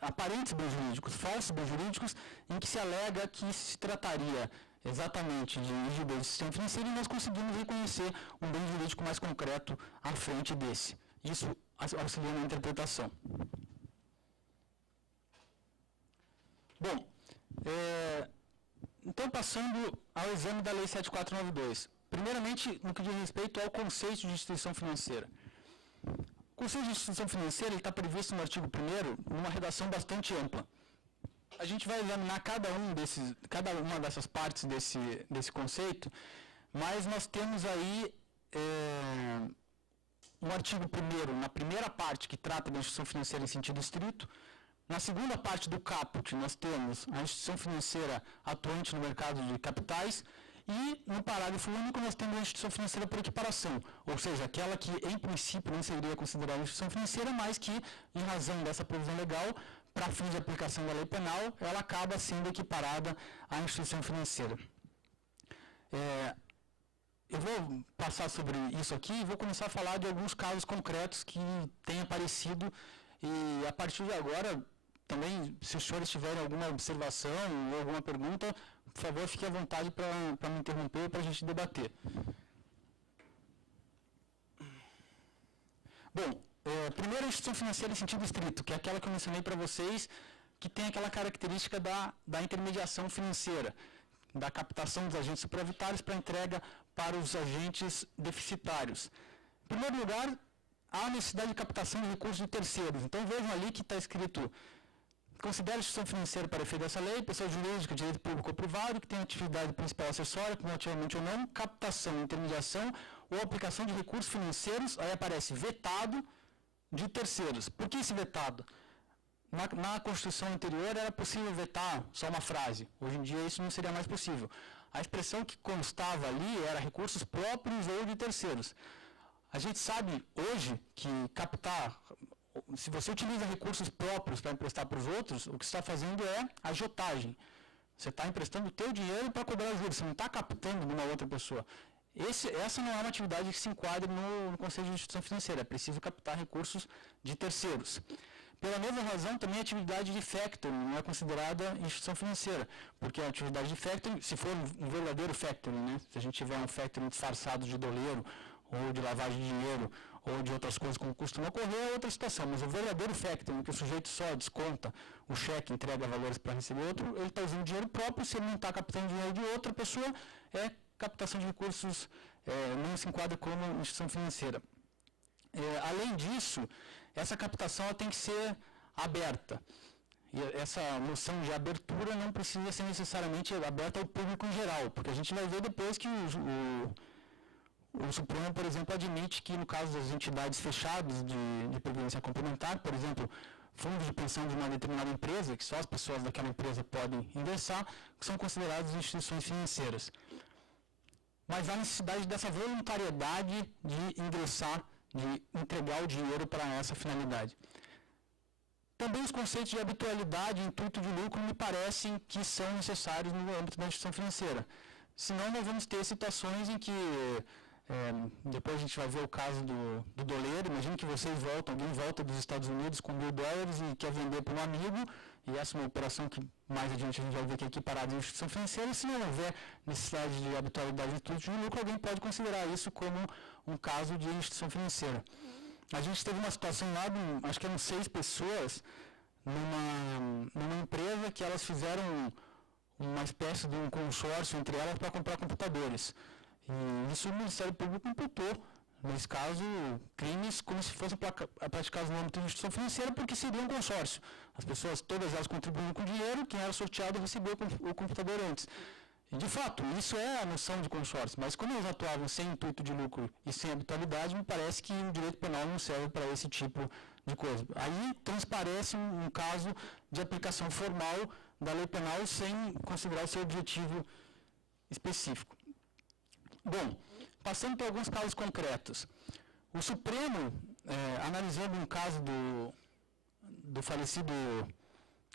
aparentes bens jurídicos, falsos bens jurídicos, em que se alega que se trataria exatamente de rigidez do sistema financeiro e nós conseguimos reconhecer um bem jurídico mais concreto à frente desse. Isso auxilia na interpretação. Bom, então passando ao exame da Lei 7492. Primeiramente, no que diz respeito ao conceito de instituição financeira. O conceito de instituição financeira está previsto no artigo 1º, numa redação bastante ampla. A gente vai examinar cada uma dessas partes desse conceito, mas nós temos aí um artigo 1º, na primeira parte, que trata da instituição financeira em sentido estrito. Na segunda parte do caput, nós temos a instituição financeira atuante no mercado de capitais. E no parágrafo único nós temos a instituição financeira por equiparação, ou seja, aquela que em princípio não seria considerada instituição financeira, mas que, em razão dessa previsão legal, para fins de aplicação da lei penal, ela acaba sendo equiparada à instituição financeira. Eu vou passar sobre isso aqui e vou começar a falar de alguns casos concretos que têm aparecido e a partir de agora, também, se os senhores tiverem alguma observação ou alguma pergunta, por favor, fique à vontade para me interromper e para a gente debater. Bom, primeiro a instituição financeira em sentido estrito, que é aquela que eu mencionei para vocês, que tem aquela característica da intermediação financeira, da captação dos agentes superavitários para entrega para os agentes deficitários. Em primeiro lugar, há necessidade de captação de recursos de terceiros. Então vejam ali que está escrito: considera a instituição financeira para efeito dessa lei, pessoa jurídica, direito público ou privado, que tem atividade principal acessória, cumulativamente ou não, captação, intermediação ou aplicação de recursos financeiros, aí aparece vetado de terceiros. Por que esse vetado? Na Constituição anterior era possível vetar só uma frase, hoje em dia isso não seria mais possível. A expressão que constava ali era recursos próprios ou de terceiros. A gente sabe hoje que captar, se você utiliza recursos próprios para emprestar para os outros, o que você está fazendo é agiotagem. Você está emprestando o teu dinheiro para cobrar juros, você não está captando de uma outra pessoa. Essa não é uma atividade que se enquadra no conceito de instituição financeira, é preciso captar recursos de terceiros. Pela mesma razão, também a atividade de factoring não é considerada instituição financeira, porque a atividade de factoring, se for um verdadeiro factoring, né, se a gente tiver um factoring disfarçado de doleiro, ou de lavagem de dinheiro, ou de outras coisas como costuma ocorrer, é outra situação. Mas o verdadeiro factoring, que o sujeito só desconta o cheque, entrega valores para receber outro, ele está usando dinheiro próprio, se ele não está captando dinheiro de outra pessoa, é captação de recursos, não se enquadra como instituição financeira. Além disso, essa captação ela tem que ser aberta. E essa noção de abertura não precisa ser necessariamente aberta ao público em geral, porque a gente vai ver depois que o Supremo, por exemplo, admite que no caso das entidades fechadas de previdência complementar, por exemplo, fundos de pensão de uma determinada empresa, que só as pessoas daquela empresa podem ingressar, que são consideradas instituições financeiras. Mas há necessidade dessa voluntariedade de ingressar, de entregar o dinheiro para essa finalidade. Também os conceitos de habitualidade e intuito de lucro me parecem que são necessários no âmbito da instituição financeira. Senão nós vamos ter situações em que, depois a gente vai ver o caso do doleiro, imagine que alguém volta dos Estados Unidos com $1.000 e quer vender para um amigo, e essa é uma operação que mais adiante a gente vai ver que é equiparada em instituição financeira, e se não houver necessidade de habitualidade e intuito de lucro, alguém pode considerar isso como um caso de instituição financeira. A gente teve uma situação lá, acho que eram 6 pessoas, numa empresa que elas fizeram uma espécie de um consórcio entre elas para comprar computadores. E isso o Ministério Público imputou, nesse caso, crimes como se fossem praticados no âmbito de instituição financeira, porque seria um consórcio. As pessoas, todas elas contribuíam com dinheiro, quem era sorteado recebeu o computador antes. E, de fato, isso é a noção de consórcio, mas como eles atuavam sem intuito de lucro e sem habitualidade, me parece que o direito penal não serve para esse tipo de coisa. Aí transparece um caso de aplicação formal da lei penal sem considerar o seu objetivo específico. Bom, passando por alguns casos concretos. O Supremo, analisando um caso do falecido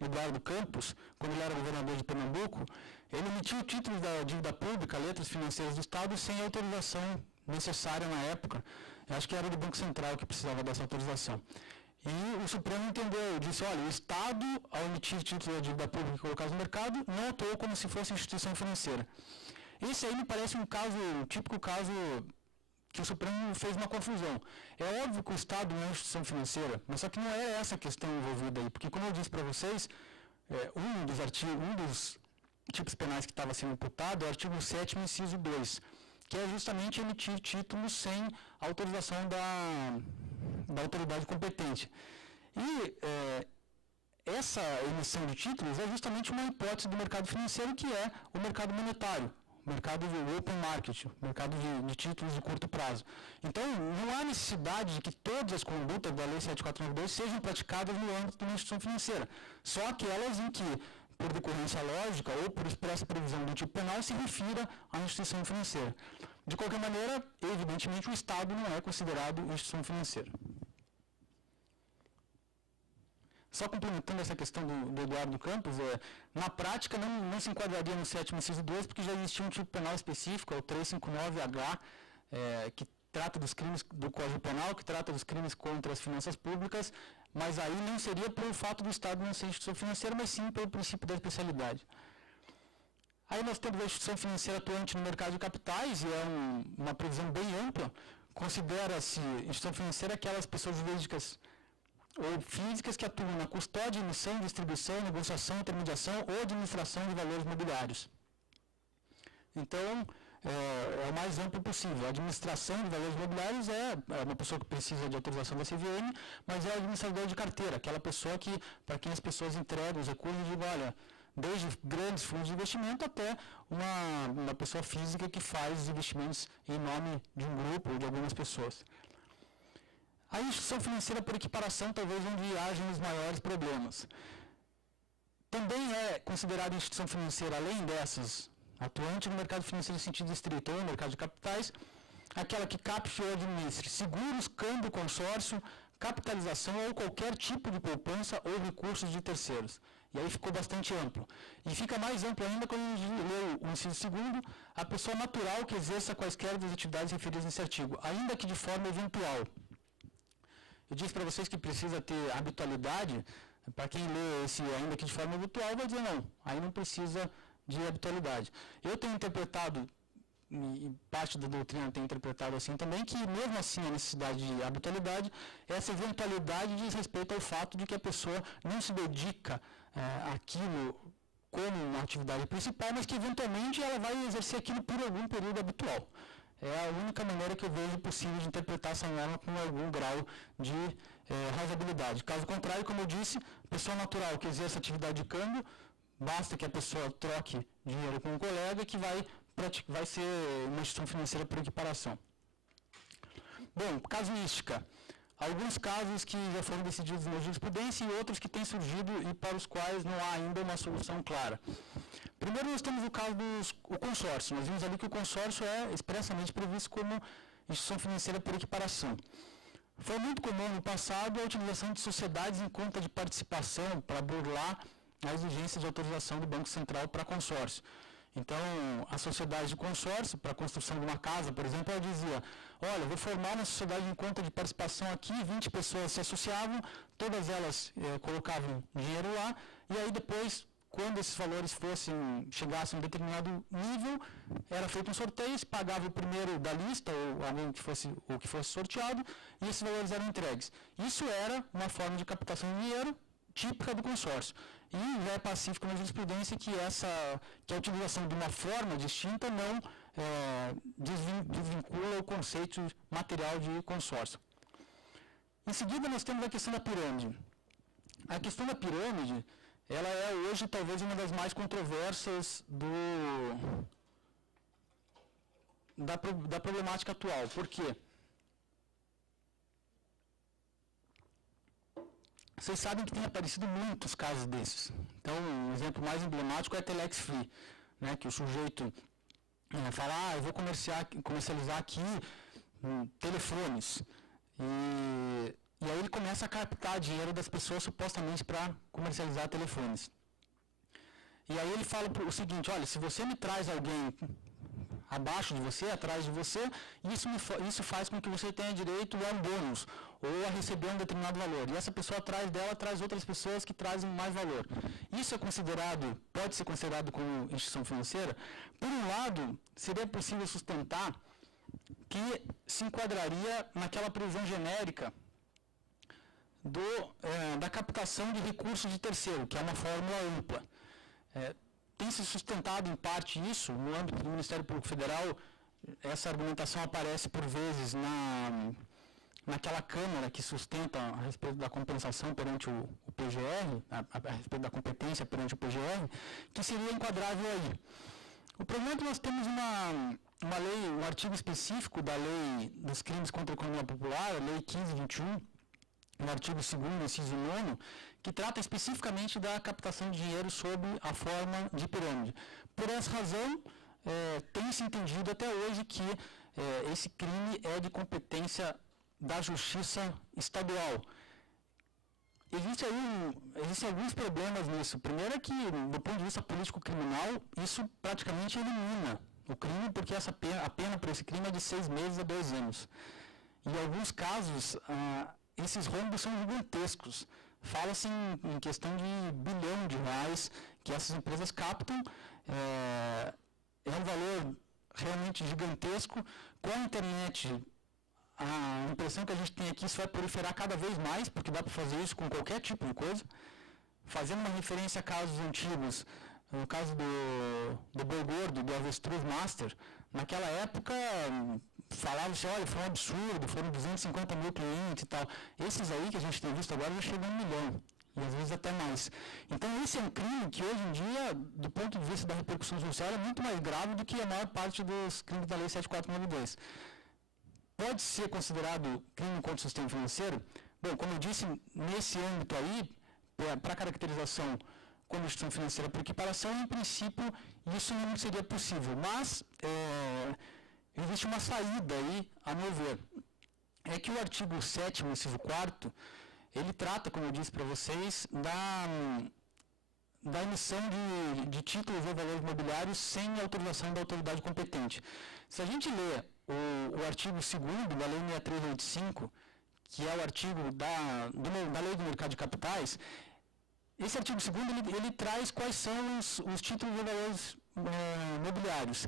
Eduardo Campos, quando ele era governador de Pernambuco, ele emitiu títulos da dívida pública, letras financeiras do Estado, sem autorização necessária na época. Eu acho que era do Banco Central que precisava dessa autorização. E o Supremo entendeu, disse, olha, o Estado, ao emitir título de dívida pública e colocar no mercado, não atuou como se fosse instituição financeira. Esse aí me parece um típico caso que o Supremo fez uma confusão. É óbvio que o Estado não é instituição financeira, mas só que não é essa a questão envolvida aí, porque como eu disse para vocês, um dos tipos penais que estava sendo imputado é o artigo 7º, inciso 2, que é justamente emitir títulos sem autorização da autoridade competente. E essa emissão de títulos é justamente uma hipótese do mercado financeiro, que é o mercado monetário, o mercado de open market, o mercado de títulos de curto prazo. Então, não há necessidade de que todas as condutas da Lei 7492 sejam praticadas no âmbito de uma instituição financeira, só aquelas em que, por decorrência lógica ou por expressa previsão do tipo penal, se refira à instituição financeira. De qualquer maneira, evidentemente, o Estado não é considerado instituição financeira. Só complementando essa questão do Eduardo Campos, na prática não se enquadraria no 7º, inciso 2, porque já existia um tipo penal específico, é o 359H, que trata dos crimes do Código Penal, que trata dos crimes contra as finanças públicas, mas aí não seria pelo fato do Estado não ser instituição financeira, mas sim pelo princípio da especialidade. Aí nós temos a instituição financeira atuante no mercado de capitais, e é uma previsão bem ampla. Considera-se instituição financeira aquelas pessoas jurídicas ou físicas que atuam na custódia, emissão, distribuição, negociação, intermediação ou administração de valores mobiliários. Então, é o mais amplo possível. A administração de valores mobiliários é uma pessoa que precisa de autorização da CVM, mas é o administrador de carteira, aquela pessoa para quem as pessoas entregam os recursos e dizem, olha, desde grandes fundos de investimento até uma pessoa física que faz os investimentos em nome de um grupo ou de algumas pessoas. A instituição financeira por equiparação talvez onde haja os maiores problemas. Também é considerada instituição financeira, além dessas, atuante no mercado financeiro em sentido estrito ou no mercado de capitais, aquela que capte ou administre seguros, câmbio, consórcio, capitalização ou qualquer tipo de poupança ou recursos de terceiros. E aí ficou bastante amplo. E fica mais amplo ainda quando a gente leu o inciso 2º, a pessoa natural que exerça quaisquer das atividades referidas nesse artigo, ainda que de forma eventual. Eu disse para vocês que precisa ter habitualidade. Para quem lê esse ainda que de forma habitual, vai dizer não, aí não precisa de habitualidade. Eu tenho interpretado, e parte da doutrina tem interpretado assim também, que mesmo assim a necessidade de habitualidade, essa eventualidade diz respeito ao fato de que a pessoa não se dedica àquilo como uma atividade principal, mas que eventualmente ela vai exercer aquilo por algum período habitual. É a única maneira que eu vejo possível de interpretar essa norma com algum grau de razoabilidade. Caso contrário, como eu disse, pessoa natural que exerce atividade de câmbio, basta que a pessoa troque dinheiro com um colega que vai ser uma instituição financeira por equiparação. Bom, casuística. Alguns casos que já foram decididos na jurisprudência e outros que têm surgido e para os quais não há ainda uma solução clara. Primeiro nós temos o caso do consórcio. Nós vimos ali que o consórcio é expressamente previsto como instituição financeira por equiparação. Foi muito comum no passado a utilização de sociedades em conta de participação para burlar a exigência de autorização do Banco Central para consórcio. Então, a sociedade de consórcio, para a construção de uma casa, por exemplo, ela dizia, olha, vou formar uma sociedade em conta de participação aqui, 20 pessoas se associavam, todas elas colocavam dinheiro lá, e aí depois, quando esses valores chegassem a um determinado nível, era feito um sorteio, se pagava o primeiro da lista, ou alguém que fosse sorteado, e esses valores eram entregues. Isso era uma forma de captação de dinheiro típica do consórcio. E já é pacífico na jurisprudência que a utilização de uma forma distinta não desvincula o conceito material de consórcio. Em seguida, nós temos a questão da pirâmide. A questão da pirâmide, ela é hoje talvez uma das mais controversas da problemática atual. Por quê? Vocês sabem que tem aparecido muitos casos desses. Então, um exemplo mais emblemático é a Telex Free, né, que o sujeito fala, eu vou comercializar aqui telefones. E aí ele começa a captar dinheiro das pessoas supostamente para comercializar telefones. E aí ele fala o seguinte, olha, se você me traz alguém abaixo de você, atrás de você, e isso faz com que você tenha direito a um bônus, ou a receber um determinado valor. E essa pessoa atrás dela traz outras pessoas que trazem mais valor. Isso é considerado, pode ser considerado como instituição financeira? Por um lado, seria possível sustentar que se enquadraria naquela previsão genérica da captação de recursos de terceiro, que é uma fórmula ampla. Tem se sustentado em parte isso, no âmbito do Ministério Público Federal, essa argumentação aparece por vezes naquela Câmara que sustenta a respeito da compensação perante o PGR, a respeito da competência perante o PGR, que seria enquadrável aí. O problema é que nós temos uma lei, um artigo específico da Lei dos Crimes contra a Economia Popular, a Lei 1521, no artigo 2º, inciso 9, que trata especificamente da captação de dinheiro sob a forma de pirâmide. Por essa razão, tem-se entendido até hoje que esse crime é de competência da Justiça Estadual. Existem alguns problemas nisso. Primeiro é que, do ponto de vista político-criminal, isso praticamente elimina o crime, porque a pena por esse crime é de 6 meses a 2 anos. E em alguns casos, esses rombos são gigantescos. Fala-se em questão de R$ 1 bilhão que essas empresas captam. É um valor realmente gigantesco. Com a internet, a impressão que a gente tem aqui, isso vai proliferar cada vez mais, porque dá para fazer isso com qualquer tipo de coisa. Fazendo uma referência a casos antigos, no caso do boi gordo, do avestruz master, naquela época falava-se, olha, foi um absurdo, foram 250 mil clientes e tal. Esses aí que a gente tem visto agora já chegam a 1 milhão, e às vezes até mais. Então esse é um crime que hoje em dia, do ponto de vista da repercussão social, é muito mais grave do que a maior parte dos crimes da Lei 7492. Pode ser considerado crime contra o sistema financeiro? Bom, como eu disse, nesse âmbito aí, para caracterização como instituição financeira por equiparação, em princípio, isso não seria possível. Mas existe uma saída aí, a meu ver. É que o artigo 7º, inciso 4º, ele trata, como eu disse para vocês, da emissão de títulos ou valores imobiliários sem autorização da autoridade competente. Se a gente lê o artigo 2º da Lei 6385, que é o artigo da Lei do Mercado de Capitais, esse artigo 2º ele traz quais são os títulos e valores imobiliários.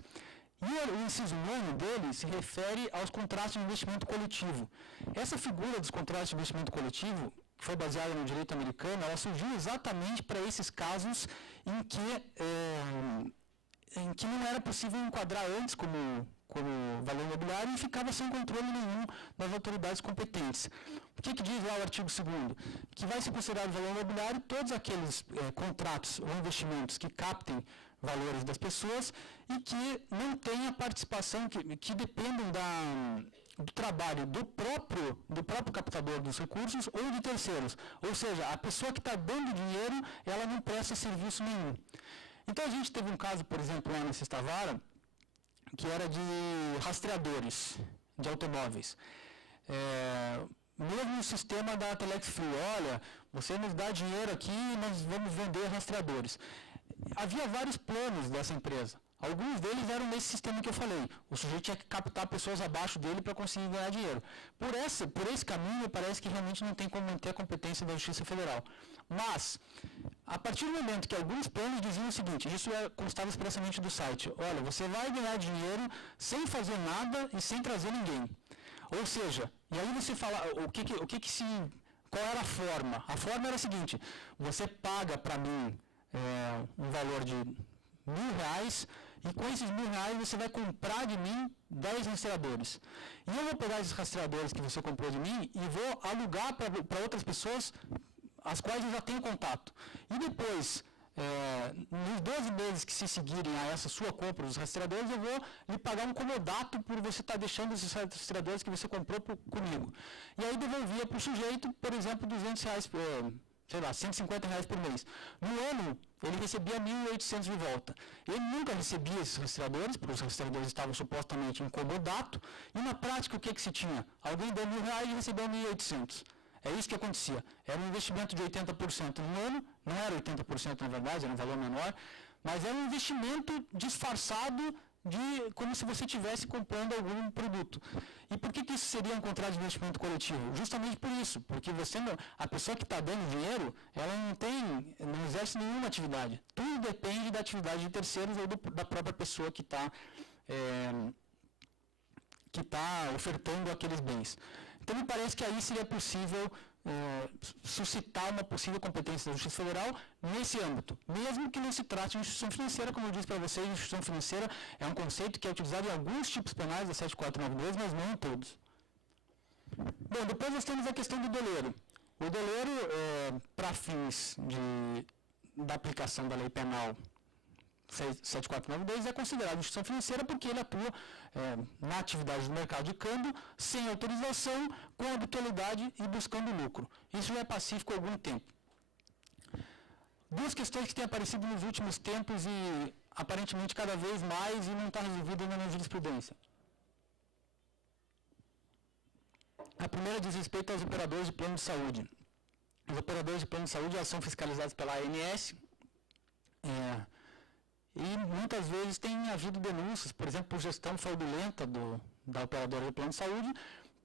E o inciso 9 dele se refere aos contratos de investimento coletivo. Essa figura dos contratos de investimento coletivo, que foi baseada no direito americano, ela surgiu exatamente para esses casos em que não era possível enquadrar antes como valor imobiliário e ficava sem controle nenhum das autoridades competentes. O que diz lá o artigo 2º? Que vai ser considerado valor imobiliário todos aqueles contratos ou investimentos que captem valores das pessoas e que não tenha participação, que dependam do trabalho do próprio captador dos recursos ou de terceiros. Ou seja, a pessoa que está dando dinheiro, ela não presta serviço nenhum. Então a gente teve um caso, por exemplo, lá na Sexta Vara, que era de rastreadores de automóveis. Mesmo o sistema da Telex Free, olha, você nos dá dinheiro aqui e nós vamos vender rastreadores. Havia vários planos dessa empresa. Alguns deles eram nesse sistema que eu falei. O sujeito tinha que captar pessoas abaixo dele para conseguir ganhar dinheiro. Por esse caminho, parece que realmente não tem como manter a competência da Justiça Federal. Mas, a partir do momento que alguns planos diziam o seguinte, isso constava expressamente do site, olha, você vai ganhar dinheiro sem fazer nada e sem trazer ninguém. Ou seja, e aí você fala, qual era a forma? A forma era a seguinte, você paga para mim um valor de R$ 1.000 e com esses R$ 1.000 você vai comprar de mim 10 rastreadores. E eu vou pegar esses rastreadores que você comprou de mim e vou alugar para outras pessoas as quais eu já tenho contato. E depois, nos 12 meses que se seguirem a essa sua compra dos rastreadores, eu vou lhe pagar um comodato por você estar deixando esses rastreadores que você comprou comigo. E aí devolvia para o sujeito, por exemplo, R$ 150 por mês. No ano, ele recebia 1.800 de volta. Ele nunca recebia esses rastreadores, porque os rastreadores estavam supostamente em comodato, e na prática o que se tinha? Alguém deu R$ 1.000 e recebeu 1.800. É isso que acontecia. Era um investimento de 80% no ano, não era 80% na verdade, era um valor menor, mas era um investimento disfarçado como se você estivesse comprando algum produto. E por que isso seria um contrato de investimento coletivo? Justamente por isso, porque a pessoa que está dando dinheiro, ela não exerce nenhuma atividade. Tudo depende da atividade de terceiros ou da própria pessoa que está ofertando aqueles bens. Então, me parece que aí seria possível suscitar uma possível competência da Justiça Federal nesse âmbito, mesmo que não se trate de instituição financeira. Como eu disse para vocês, instituição financeira é um conceito que é utilizado em alguns tipos penais da 7492, mas não em todos. Bom, depois nós temos a questão do doleiro. O doleiro, para fins da aplicação da lei penal 7492, é considerado instituição financeira porque ele atua na atividade do mercado de câmbio, sem autorização, com habitualidade e buscando lucro. Isso já é pacífico há algum tempo. Duas questões que têm aparecido nos últimos tempos e aparentemente cada vez mais e não está resolvida ainda na jurisprudência. A primeira diz respeito aos operadores de plano de saúde. Os operadores de plano de saúde já são fiscalizados pela ANS, e muitas vezes tem havido denúncias, por exemplo, por gestão fraudulenta da operadora de plano de saúde,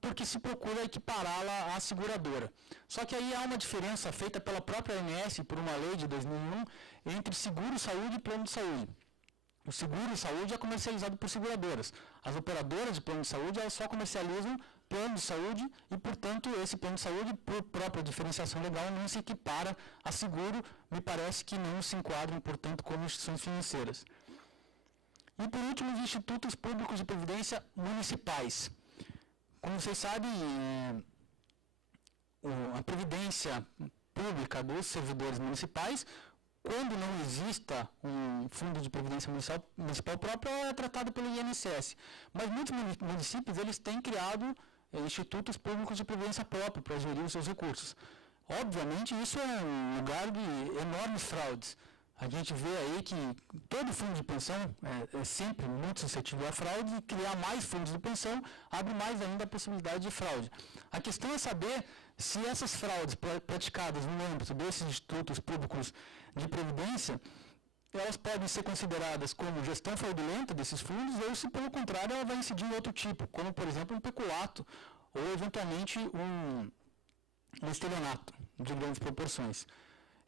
porque se procura equipará-la à seguradora. Só que aí há uma diferença feita pela própria ANS, por uma lei de 2001, entre seguro-saúde e plano de saúde. O seguro-saúde é comercializado por seguradoras. As operadoras de plano de saúde elas só comercializam plano de saúde e, portanto, esse plano de saúde, por própria diferenciação legal, não se equipara a seguro, me parece que não se enquadram, portanto, como instituições financeiras. E, por último, os institutos públicos de previdência municipais. Como vocês sabem, a previdência pública dos servidores municipais, quando não exista um fundo de previdência municipal próprio, é tratado pelo INSS. Mas muitos municípios eles têm criado institutos públicos de previdência própria para gerir os seus recursos. Obviamente, isso é um lugar de enormes fraudes. A gente vê aí que todo fundo de pensão é sempre muito suscetível a fraude e criar mais fundos de pensão abre mais ainda a possibilidade de fraude. A questão é saber se essas fraudes praticadas no âmbito desses institutos públicos de previdência, elas podem ser consideradas como gestão fraudulenta desses fundos ou se, pelo contrário, ela vai incidir em outro tipo, como, por exemplo, um peculato ou, eventualmente, um estelionato de grandes proporções.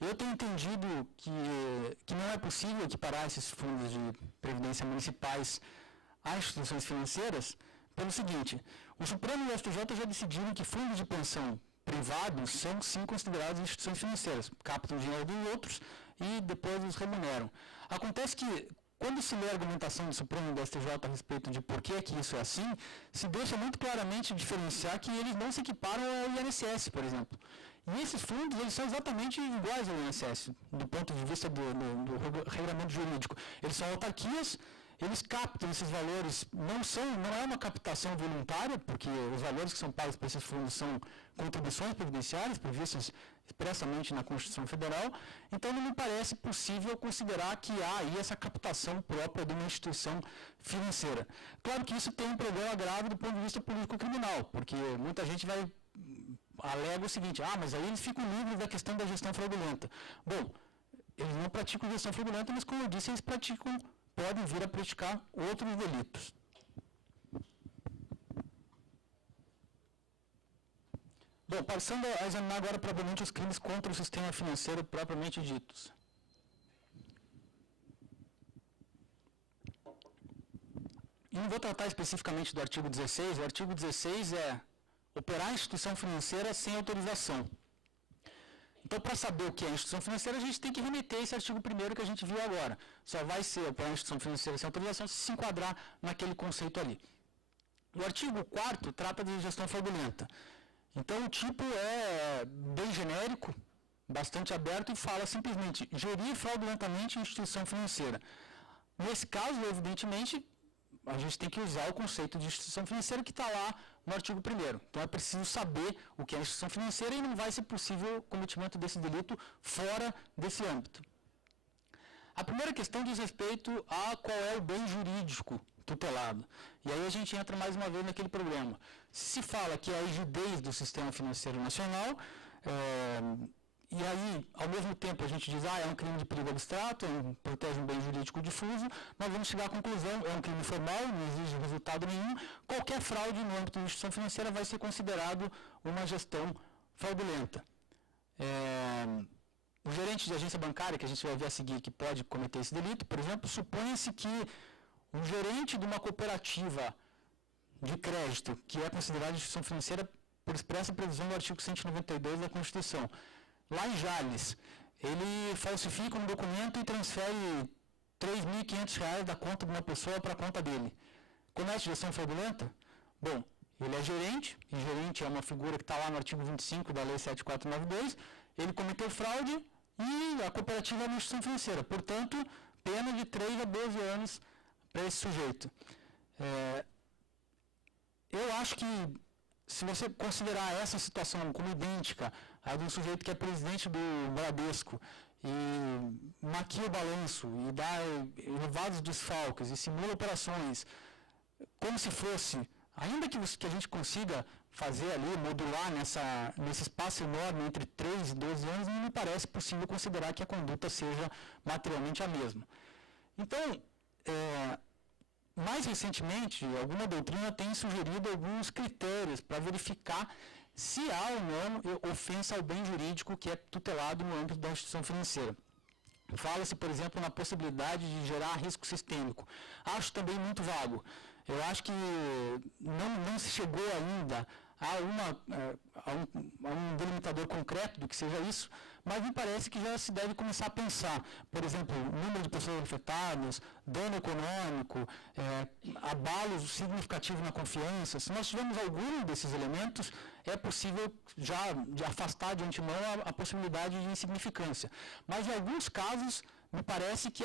Eu tenho entendido que não é possível equiparar esses fundos de previdência municipais a instituições financeiras pelo seguinte: o Supremo e o STJ já decidiram que fundos de pensão privados são sim considerados instituições financeiras, captam o dinheiro dos outros e depois os remuneram. Acontece que, quando se lê a argumentação do Supremo e do STJ a respeito de por que isso é assim, se deixa muito claramente diferenciar que eles não se equiparam ao INSS, por exemplo. E esses fundos eles são exatamente iguais ao INSS, do ponto de vista do regulamento jurídico. Eles são autarquias, eles captam esses valores, não é uma captação voluntária, porque os valores que são pagos para esses fundos são contribuições previdenciárias previstas expressamente na Constituição Federal, então não me parece possível considerar que há aí essa captação própria de uma instituição financeira. Claro que isso tem um problema grave do ponto de vista político-criminal, porque muita gente alega o seguinte: mas aí eles ficam livres da questão da gestão fraudulenta. Bom, eles não praticam gestão fraudulenta, mas, como eu disse, eles podem vir a praticar outros delitos. Bom, passando a examinar agora propriamente os crimes contra o sistema financeiro propriamente ditos. E não vou tratar especificamente do artigo 16, o artigo 16 é operar instituição financeira sem autorização. Então, para saber o que é instituição financeira, a gente tem que remeter esse artigo 1º que a gente viu agora. Só vai ser operar instituição financeira sem autorização se enquadrar naquele conceito ali. O artigo 4º trata de gestão fraudulenta. Então, o tipo é bem genérico, bastante aberto e fala simplesmente gerir fraudulentamente a instituição financeira. Nesse caso, evidentemente, a gente tem que usar o conceito de instituição financeira que está lá no artigo 1º. Então, é preciso saber o que é instituição financeira e não vai ser possível o cometimento desse delito fora desse âmbito. A primeira questão diz respeito a qual é o bem jurídico tutelado. E aí a gente entra mais uma vez naquele problema. Se fala que é a rigidez do sistema financeiro nacional, e aí, ao ao mesmo tempo a gente diz, é um crime de perigo abstrato, protege um bem jurídico difuso, nós vamos chegar à conclusão, é um crime formal, não exige resultado nenhum, qualquer fraude no âmbito da instituição financeira vai ser considerado uma gestão fraudulenta. O gerente de agência bancária, que a gente vai ver a seguir, que pode cometer esse delito, por exemplo, supõe-se que um gerente de uma cooperativa de crédito, que é considerada instituição financeira por expressa previsão do artigo 192 da Constituição, lá em Jales, ele falsifica um documento e transfere R$ 3.500 da conta de uma pessoa para a conta dele. Comete gestão fraudulenta? Bom, ele é gerente, e gerente é uma figura que está lá no artigo 25 da Lei 7492, ele cometeu fraude e a cooperativa é uma instituição financeira. Portanto, pena de 3 a 12 anos para esse sujeito. Eu acho que, se você considerar essa situação como idêntica à de um sujeito que é presidente do Bradesco e maquia o balanço e dá elevados desfalques e simula operações, como se fosse, ainda que a gente consiga fazer ali, modular nesse espaço enorme entre 3 e 12 anos, não me parece possível considerar que a conduta seja materialmente a mesma. Então, mais recentemente, alguma doutrina tem sugerido alguns critérios para verificar se há ou não ofensa ao bem jurídico que é tutelado no âmbito da instituição financeira. Fala-se, por exemplo, na possibilidade de gerar risco sistêmico. Acho também muito vago. Eu acho que não se chegou ainda a um delimitador concreto do que seja isso, mas me parece que já se deve começar a pensar, por exemplo, número de pessoas afetadas, dano econômico, abalo significativo na confiança. Se nós tivermos algum desses elementos, é possível já afastar de antemão a possibilidade de insignificância. Mas em alguns casos, me parece que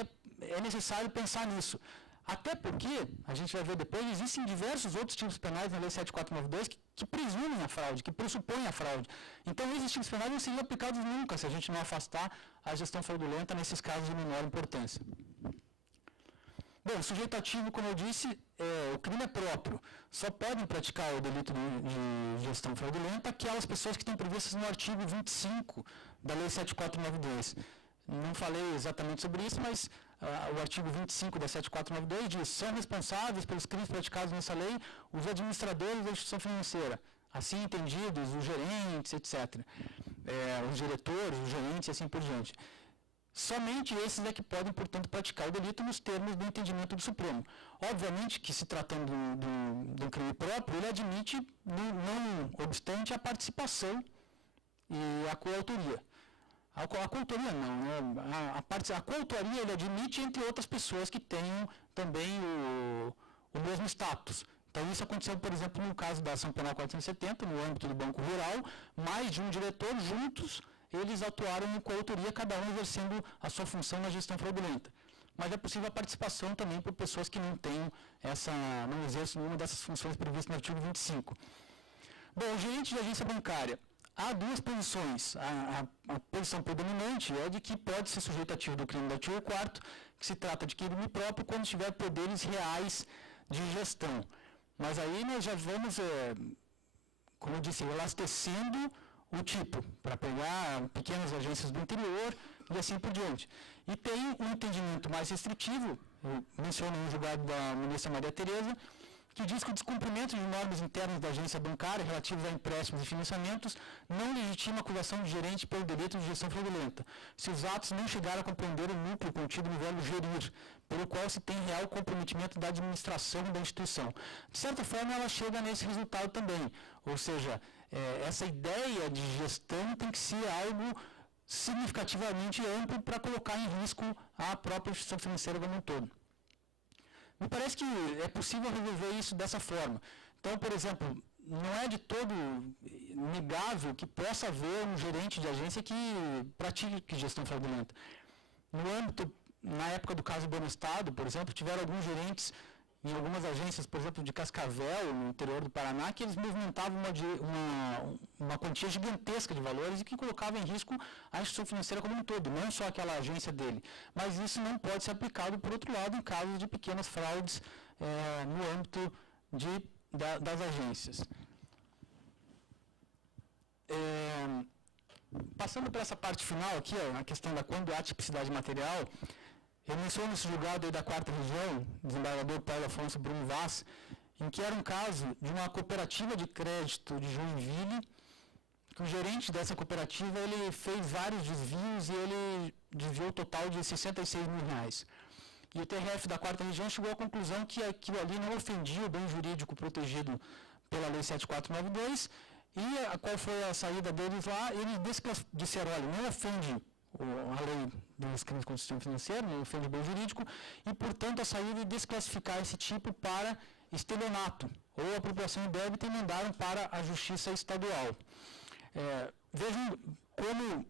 é necessário pensar nisso. Até porque, a gente vai ver depois, existem diversos outros tipos penais na Lei 7492 que presumem a fraude, que pressupõem a fraude. Então, esses tipos penais não seriam aplicados nunca se a gente não afastar a gestão fraudulenta nesses casos de menor importância. Bom, o sujeito ativo, como eu disse, o crime é próprio. Só podem praticar o delito de gestão fraudulenta aquelas pessoas que estão previstas no artigo 25 da Lei 7492. Não falei exatamente sobre isso, mas o artigo 25 da 7492 diz: são responsáveis pelos crimes praticados nessa lei os administradores da instituição financeira, assim entendidos, os gerentes, etc. Os diretores, os gerentes e assim por diante. Somente esses é que podem, portanto, praticar o delito nos termos do entendimento do Supremo. Obviamente que, se tratando de um crime próprio, ele admite, não obstante, a participação e a coautoria. A coautoria não, né? A coautoria ele admite entre outras pessoas que tenham também o mesmo status. Então isso aconteceu, por exemplo, no caso da ação penal 470, no âmbito do Banco Rural, mais de um diretor juntos, eles atuaram em coautoria, cada um exercendo a sua função na gestão fraudulenta. Mas é possível a participação também por pessoas que não tenham não exercem nenhuma dessas funções previstas no artigo 25. Bom, o gerente de agência bancária. Há duas posições. A posição predominante é de que pode ser sujeito ativo do crime do artigo 4º, que se trata de crime próprio quando tiver poderes reais de gestão. Mas aí nós já vamos, como eu disse, elastecendo o tipo, para pegar pequenas agências do interior e assim por diante. E tem um entendimento mais restritivo, eu menciono um julgado da ministra Maria Tereza, que diz que o descumprimento de normas internas da agência bancária relativas a empréstimos e financiamentos não legitima a acusação do gerente pelo delito de gestão fraudulenta, se os atos não chegaram a compreender o núcleo contido no verbo gerir, pelo qual se tem real comprometimento da administração da instituição. De certa forma, ela chega nesse resultado também, ou seja, essa ideia de gestão tem que ser algo significativamente amplo para colocar em risco a própria instituição financeira como um todo. Me parece que é possível resolver isso dessa forma. Então, por exemplo, não é de todo negável que possa haver um gerente de agência que pratique gestão fraudulenta. No âmbito, na época do caso Bonestado, por exemplo, tiveram alguns gerentes em algumas agências, por exemplo, de Cascavel, no interior do Paraná, que eles movimentavam uma quantia gigantesca de valores e que colocava em risco a instituição financeira como um todo, não só aquela agência dele. Mas isso não pode ser aplicado, por outro lado, em casos de pequenas fraudes no âmbito das agências. passando para essa parte final aqui, ó, a questão da quando há tipicidade material, eu menciono esse julgado aí da 4ª Região, desembargador Paulo Afonso Bruno Vaz, em que era um caso de uma cooperativa de crédito de Joinville, que o gerente dessa cooperativa ele fez vários desvios e ele desviou o total de R$66 mil. E o TRF da 4ª Região chegou à conclusão que aquilo ali não ofendia o bem jurídico protegido pela Lei 7492, e qual foi a saída deles lá? Eles disseram, olha, não ofende a lei dos crimes contra o sistema financeiro, não ofende o bem jurídico, e, portanto, a saída é desclassificar esse tipo para estelionato, ou apropriação indébita, e mandaram para a Justiça Estadual. Vejam como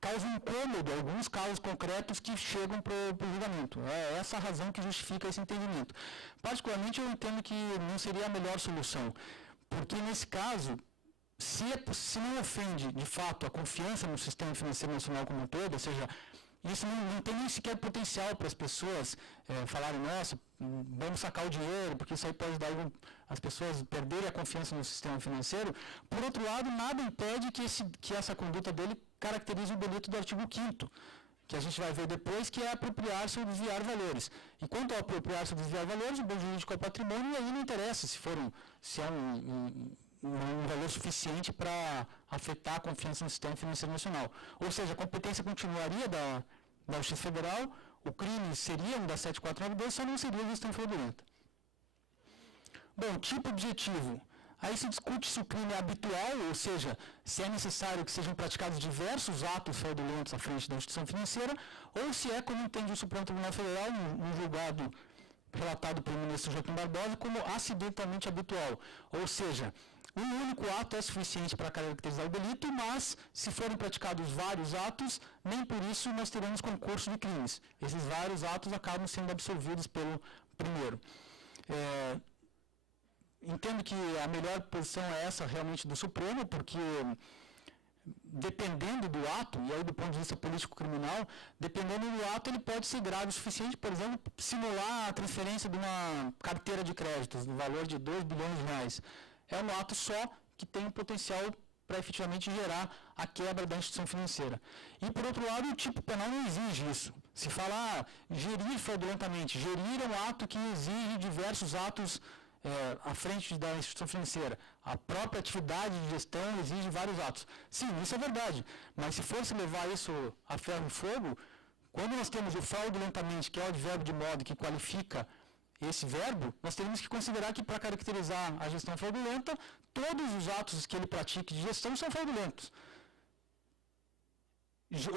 causa um incômodo alguns casos concretos que chegam para o julgamento. É essa a razão que justifica esse entendimento. Particularmente, eu entendo que não seria a melhor solução, porque, nesse caso, se não ofende, de fato, a confiança no sistema financeiro nacional como um todo, ou seja, isso não tem nem sequer potencial para as pessoas falarem, nossa, vamos sacar o dinheiro, porque isso aí pode dar as pessoas perderem a confiança no sistema financeiro. Por outro lado, nada impede que essa conduta dele caracterize o delito do artigo 5º, que a gente vai ver depois, que é apropriar-se ou desviar valores. E quanto ao apropriar-se ou desviar valores, o bem jurídico é patrimônio, e aí não interessa se é um valor suficiente para afetar a confiança no sistema financeiro nacional. Ou seja, a competência continuaria da Justiça Federal, o crime seria um da 7492, só não seria gestão fraudulenta. Bom, tipo objetivo. Aí se discute se o crime é habitual, ou seja, se é necessário que sejam praticados diversos atos fraudulentos à frente da instituição financeira, ou se é, como entende o Supremo Tribunal Federal, um julgado relatado pelo ministro Joaquim Barbosa, como acidentalmente habitual. Ou seja, um único ato é suficiente para caracterizar o delito, mas, se forem praticados vários atos, nem por isso nós teremos concurso de crimes. Esses vários atos acabam sendo absolvidos pelo primeiro. Entendo que a melhor posição é essa realmente do Supremo, porque dependendo do ato, e aí do ponto de vista político-criminal, dependendo do ato, ele pode ser grave o suficiente, por exemplo, simular a transferência de uma carteira de créditos no valor de R$2 bilhões. É um ato só que tem o potencial para efetivamente gerar a quebra da instituição financeira. E, por outro lado, o tipo penal não exige isso. Se fala, gerir fraudulentamente, gerir é um ato que exige diversos atos à frente da instituição financeira. A própria atividade de gestão exige vários atos. Sim, isso é verdade, mas se fosse levar isso a ferro e fogo, quando nós temos o fraudulentamente, que é o advérbio de modo que qualifica esse verbo, nós teríamos que considerar que, para caracterizar a gestão fraudulenta, todos os atos que ele pratique de gestão são fraudulentos.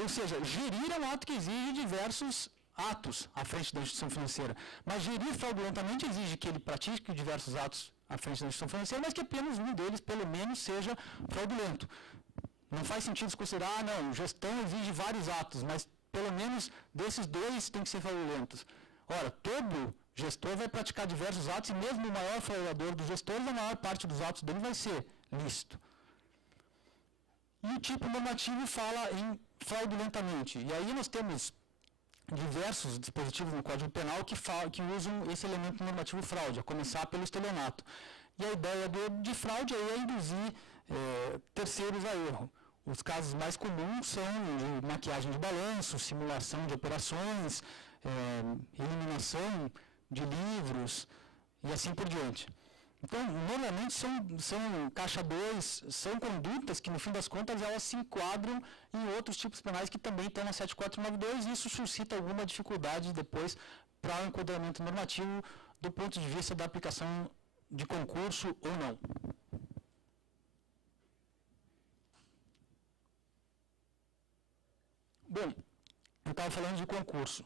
Ou seja, gerir é um ato que exige diversos atos à frente da instituição financeira. Mas gerir fraudulentamente exige que ele pratique diversos atos à frente da instituição financeira, mas que apenas um deles, pelo menos, seja fraudulento. Não faz sentido se considerar, não, gestão exige vários atos, mas pelo menos desses dois tem que ser fraudulentos. Ora, todo gestor vai praticar diversos atos, e mesmo o maior fraudador dos gestores, a maior parte dos atos dele vai ser lícito. E o tipo normativo fala em fraudulentamente. E aí nós temos diversos dispositivos no Código Penal que usam esse elemento normativo fraude, a começar pelo estelionato. E a ideia de fraude aí é induzir terceiros a erro. Os casos mais comuns são de maquiagem de balanço, simulação de operações, eliminação de livros e assim por diante. Então, normalmente são caixa 2, são condutas que, no fim das contas, elas se enquadram em outros tipos penais que também estão na 7492, e isso suscita alguma dificuldade depois para o enquadramento normativo do ponto de vista da aplicação de concurso ou não. Bom, eu estava falando de concurso.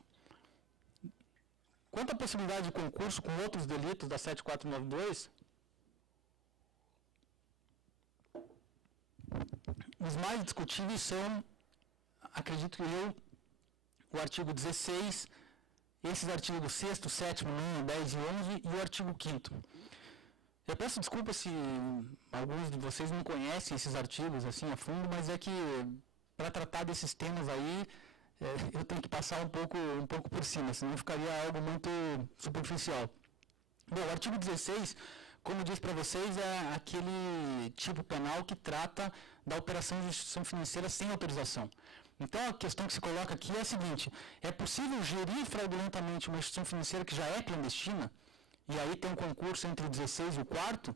Quanto à possibilidade de concurso com outros delitos da 7492, os mais discutíveis são, acredito eu, o artigo 16, esses artigos 6º, 7º, 9º, 10 e 11 e o artigo 5º. Eu peço desculpa se alguns de vocês não conhecem esses artigos assim a fundo, mas é que para tratar desses temas aí, eu tenho que passar um pouco por cima, senão ficaria algo muito superficial. Bom, o artigo 16, como eu disse para vocês, é aquele tipo penal que trata da operação de instituição financeira sem autorização. Então, a questão que se coloca aqui é a seguinte: é possível gerir fraudulentamente uma instituição financeira que já é clandestina, e aí tem um concurso entre o 16 e o quarto,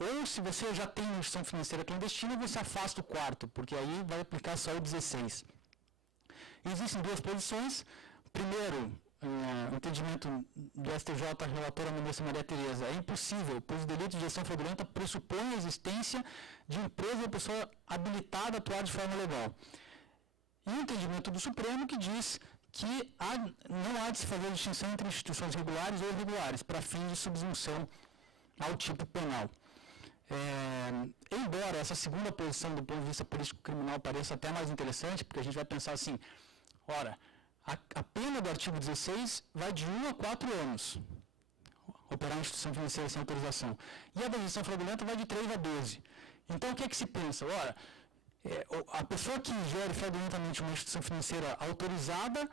ou se você já tem uma instituição financeira clandestina, você afasta o quarto, porque aí vai aplicar só o 16. Existem duas posições. Primeiro, o entendimento do STJ, a relatora ministra Maria Tereza, é impossível, pois o delito de gestão fraudulenta pressupõe a existência de empresa ou pessoa habilitada a atuar de forma legal. E o entendimento do Supremo que diz que não há de se fazer distinção entre instituições regulares ou irregulares, para fins de subsunção ao tipo penal. Embora essa segunda posição do ponto de vista político-criminal pareça até mais interessante, porque a gente vai pensar assim, ora, a pena do artigo 16 vai de 1 a 4 anos, operar uma instituição financeira sem autorização, e a da gestão fraudulenta vai de 3 a 12. Então, o que é que se pensa? Ora, a pessoa que gere fraudulentamente uma instituição financeira autorizada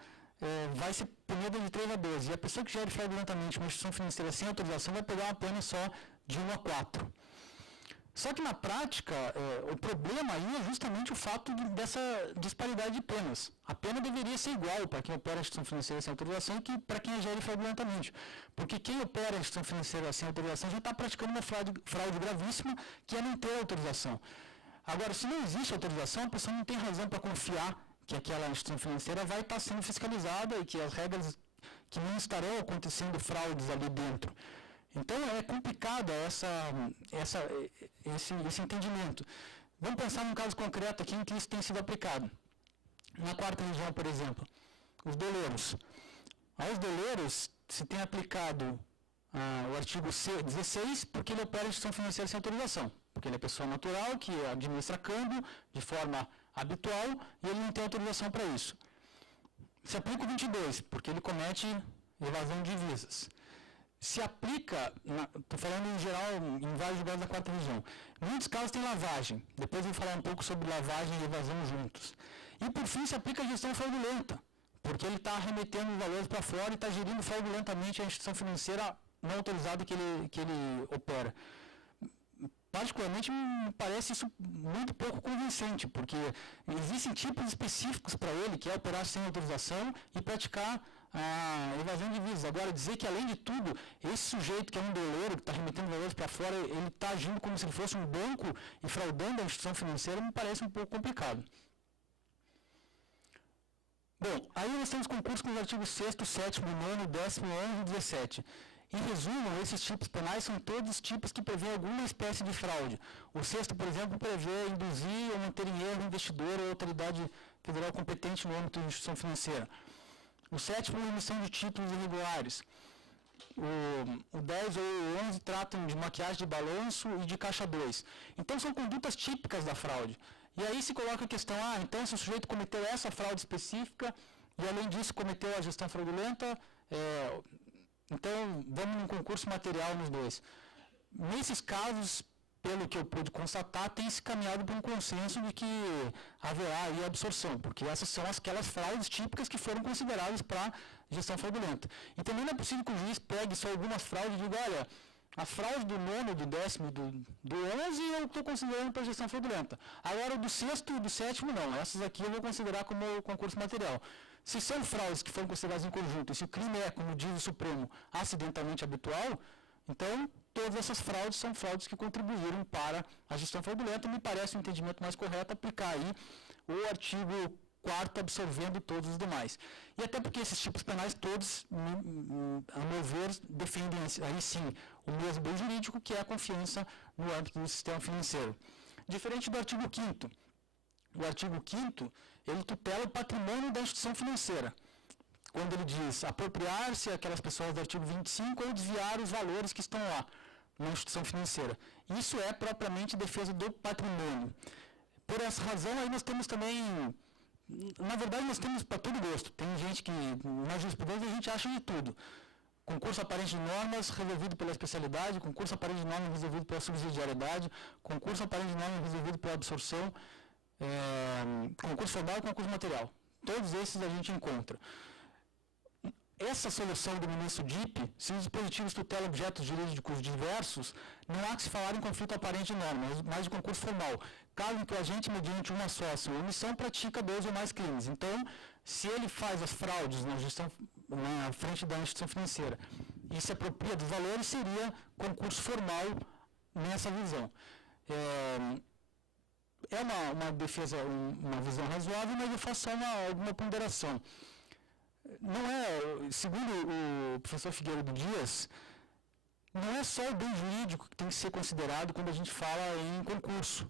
vai ser punida de 3 a 12, e a pessoa que gere fraudulentamente uma instituição financeira sem autorização vai pegar uma pena só de 1 a 4. Só que na prática, o problema aí é justamente o fato dessa disparidade de penas. A pena deveria ser igual para quem opera a instituição financeira sem autorização que para quem a gere fraudulentamente. Porque quem opera a instituição financeira sem autorização já está praticando uma fraude gravíssima, que é não ter autorização. Agora, se não existe autorização, a pessoa não tem razão para confiar que aquela instituição financeira vai estar sendo fiscalizada e que as regras, que não estarão acontecendo fraudes ali dentro. Então, é complicado esse entendimento. Vamos pensar num caso concreto aqui em que isso tem sido aplicado. Na quarta região, por exemplo, os doleiros. Aos doleiros se tem aplicado o artigo 16 porque ele opera a instituição financeira sem autorização. Porque ele é pessoa natural que administra câmbio de forma habitual e ele não tem autorização para isso. Se aplica o 22, porque ele comete evasão de divisas. Se aplica, estou falando em geral, em vários lugares da quarta região. Em muitos casos tem lavagem. Depois eu vou falar um pouco sobre lavagem e evasão juntos. E por fim se aplica a gestão fraudulenta, porque ele está remetendo os valores para fora e está gerindo fraudulentamente a instituição financeira não autorizada que ele opera. Particularmente me parece isso muito pouco convincente, porque existem tipos específicos para ele, que é operar sem autorização e praticar a evasão de divisas. Agora, dizer que além de tudo, esse sujeito que é um doleiro, que está remetendo valores para fora, ele está agindo como se ele fosse um banco e fraudando a instituição financeira, me parece um pouco complicado. Bom, aí nós temos concursos com os artigos 6º, 7º, 9º, 10º, 11º e 17. Em resumo, esses tipos penais são todos os tipos que prevêem alguma espécie de fraude. O 6º, por exemplo, prevê induzir ou manter em erro o investidor ou autoridade federal competente no âmbito de instituição financeira. O 7º, emissão de títulos irregulares. O 10 ou o 11 tratam de maquiagem de balanço e de caixa 2. Então, são condutas típicas da fraude. E aí se coloca a questão, então se o sujeito cometeu essa fraude específica e além disso cometeu a gestão fraudulenta, então vamos num concurso material nos dois. Nesses casos, pelo que eu pude constatar, tem se caminhado para um consenso de que haverá aí absorção, porque essas são aquelas fraudes típicas que foram consideradas para gestão fraudulenta. E também não é possível que o juiz pegue só algumas fraudes e diga, olha, a fraude do 9º, do 10º e do 11 eu estou considerando para gestão fraudulenta. Agora, do 6º e do 7º não, essas aqui eu vou considerar como concurso material. Se são fraudes que foram consideradas em conjunto, e se o crime é, como diz o Supremo, acidentalmente habitual, então todas essas fraudes são fraudes que contribuíram para a gestão fraudulenta. Me parece um entendimento mais correto aplicar aí o artigo 4º absorvendo todos os demais. E até porque esses tipos penais todos, a meu ver, defendem aí sim o mesmo bem jurídico, que é a confiança no âmbito do sistema financeiro. Diferente do artigo 5º. O artigo 5º, ele tutela o patrimônio da instituição financeira, quando ele diz apropriar-se aquelas pessoas do artigo 25 ou desviar os valores que estão lá na instituição financeira. Isso é propriamente defesa do patrimônio. Por essa razão, aí nós temos também, na verdade nós temos para todo gosto. Tem gente que, na jurisprudência, a gente acha de tudo. Concurso aparente de normas resolvido pela especialidade, concurso aparente de normas resolvido pela subsidiariedade, concurso aparente de normas resolvido pela absorção, concurso formal e concurso material. Todos esses a gente encontra. Essa solução do ministro DIP, se os dispositivos tutelam objetos jurídicos diversos, não há que se falar em conflito aparente de normas, mas de concurso formal. caso em que o agente, mediante uma sócia ou omissão, pratica 2 ou mais crimes. Então, se ele faz as fraudes na frente da instituição financeira e se apropria dos valores, seria concurso formal nessa visão. É uma defesa, uma visão razoável, mas eu faço só alguma ponderação. Não é, segundo o professor Figueiredo Dias, não é só o bem jurídico que tem que ser considerado quando a gente fala em concurso.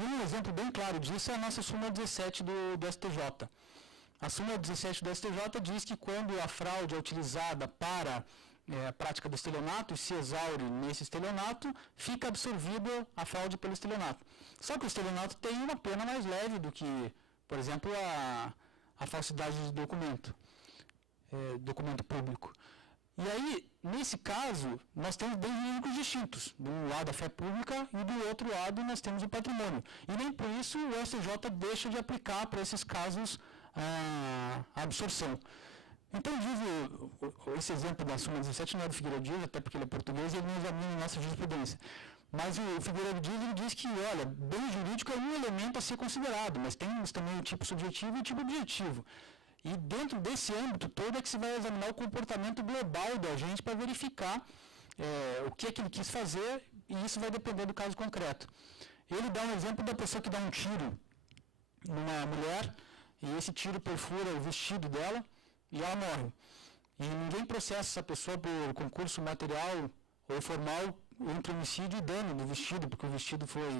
E um exemplo bem claro disso é a nossa súmula 17 do STJ. A súmula 17 do STJ diz que quando a fraude é utilizada para a prática do estelionato e se exaure nesse estelionato, fica absorvida a fraude pelo estelionato. Só que o estelionato tem uma pena mais leve do que, por exemplo, a falsidade de documento público. E aí, nesse caso, nós temos bens jurídicos distintos. De um lado a fé pública e do outro lado nós temos o patrimônio. E nem por isso o STJ deixa de aplicar para esses casos a absorção. Então, diz esse exemplo da súmula 17 não é do Figueiredo Dias, até porque ele é português e ele não examina a nossa jurisprudência. Mas o Figueiredo Dias ele diz que, olha, bem jurídico é um elemento a ser considerado, mas tem também o tipo subjetivo e o tipo objetivo. E dentro desse âmbito todo é que se vai examinar o comportamento global do agente para verificar o que é que ele quis fazer, e isso vai depender do caso concreto. Ele dá um exemplo da pessoa que dá um tiro numa mulher, e esse tiro perfura o vestido dela, e ela morre. E ninguém processa essa pessoa por concurso material ou formal entre homicídio e dano do vestido, porque o vestido foi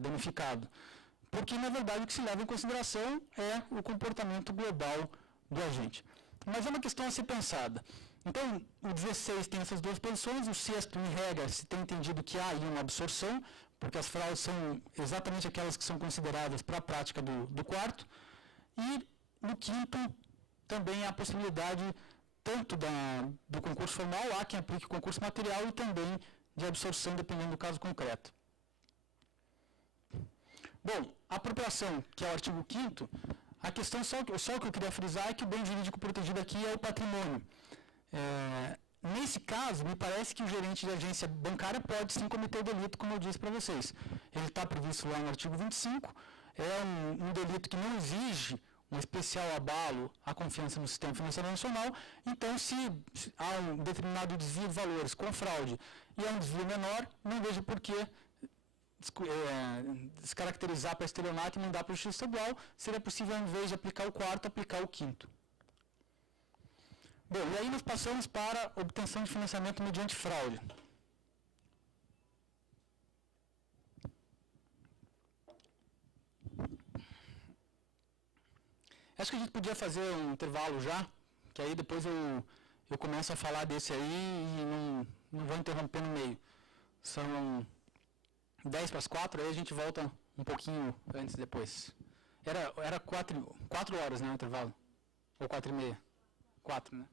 danificado. Porque, na verdade, o que se leva em consideração é o comportamento global do agente. Mas é uma questão a ser pensada. Então, o 16 tem essas duas posições, o 6º, em regra, se tem entendido que há aí uma absorção, porque as fraudes são exatamente aquelas que são consideradas para a prática do 4º, e no 5º também há a possibilidade tanto do concurso formal, há quem aplique o concurso material, e também de absorção, dependendo do caso concreto. Bom, a apropriação, que é o artigo 5º, a questão só que eu queria frisar é que o bem jurídico protegido aqui é o patrimônio. Nesse caso, me parece que o gerente de agência bancária pode sim cometer o delito, como eu disse para vocês. Ele está previsto lá no artigo 25, é um delito que não exige um especial abalo à confiança no sistema financeiro nacional. Então, se há um determinado desvio de valores com fraude e é um desvio menor, não vejo por que descaracterizar para estelionato e mandar para a Justiça Estadual. Seria possível, ao invés de aplicar o 4º, aplicar o 5º. Bom, e aí nós passamos para obtenção de financiamento mediante fraude. Acho que a gente podia fazer um intervalo já, que aí depois eu começo a falar desse aí e não vou interromper no meio. São 10 para as 4, aí a gente volta um pouquinho antes depois. Era 4 horas, né, o intervalo? Ou 4h30? 4, né?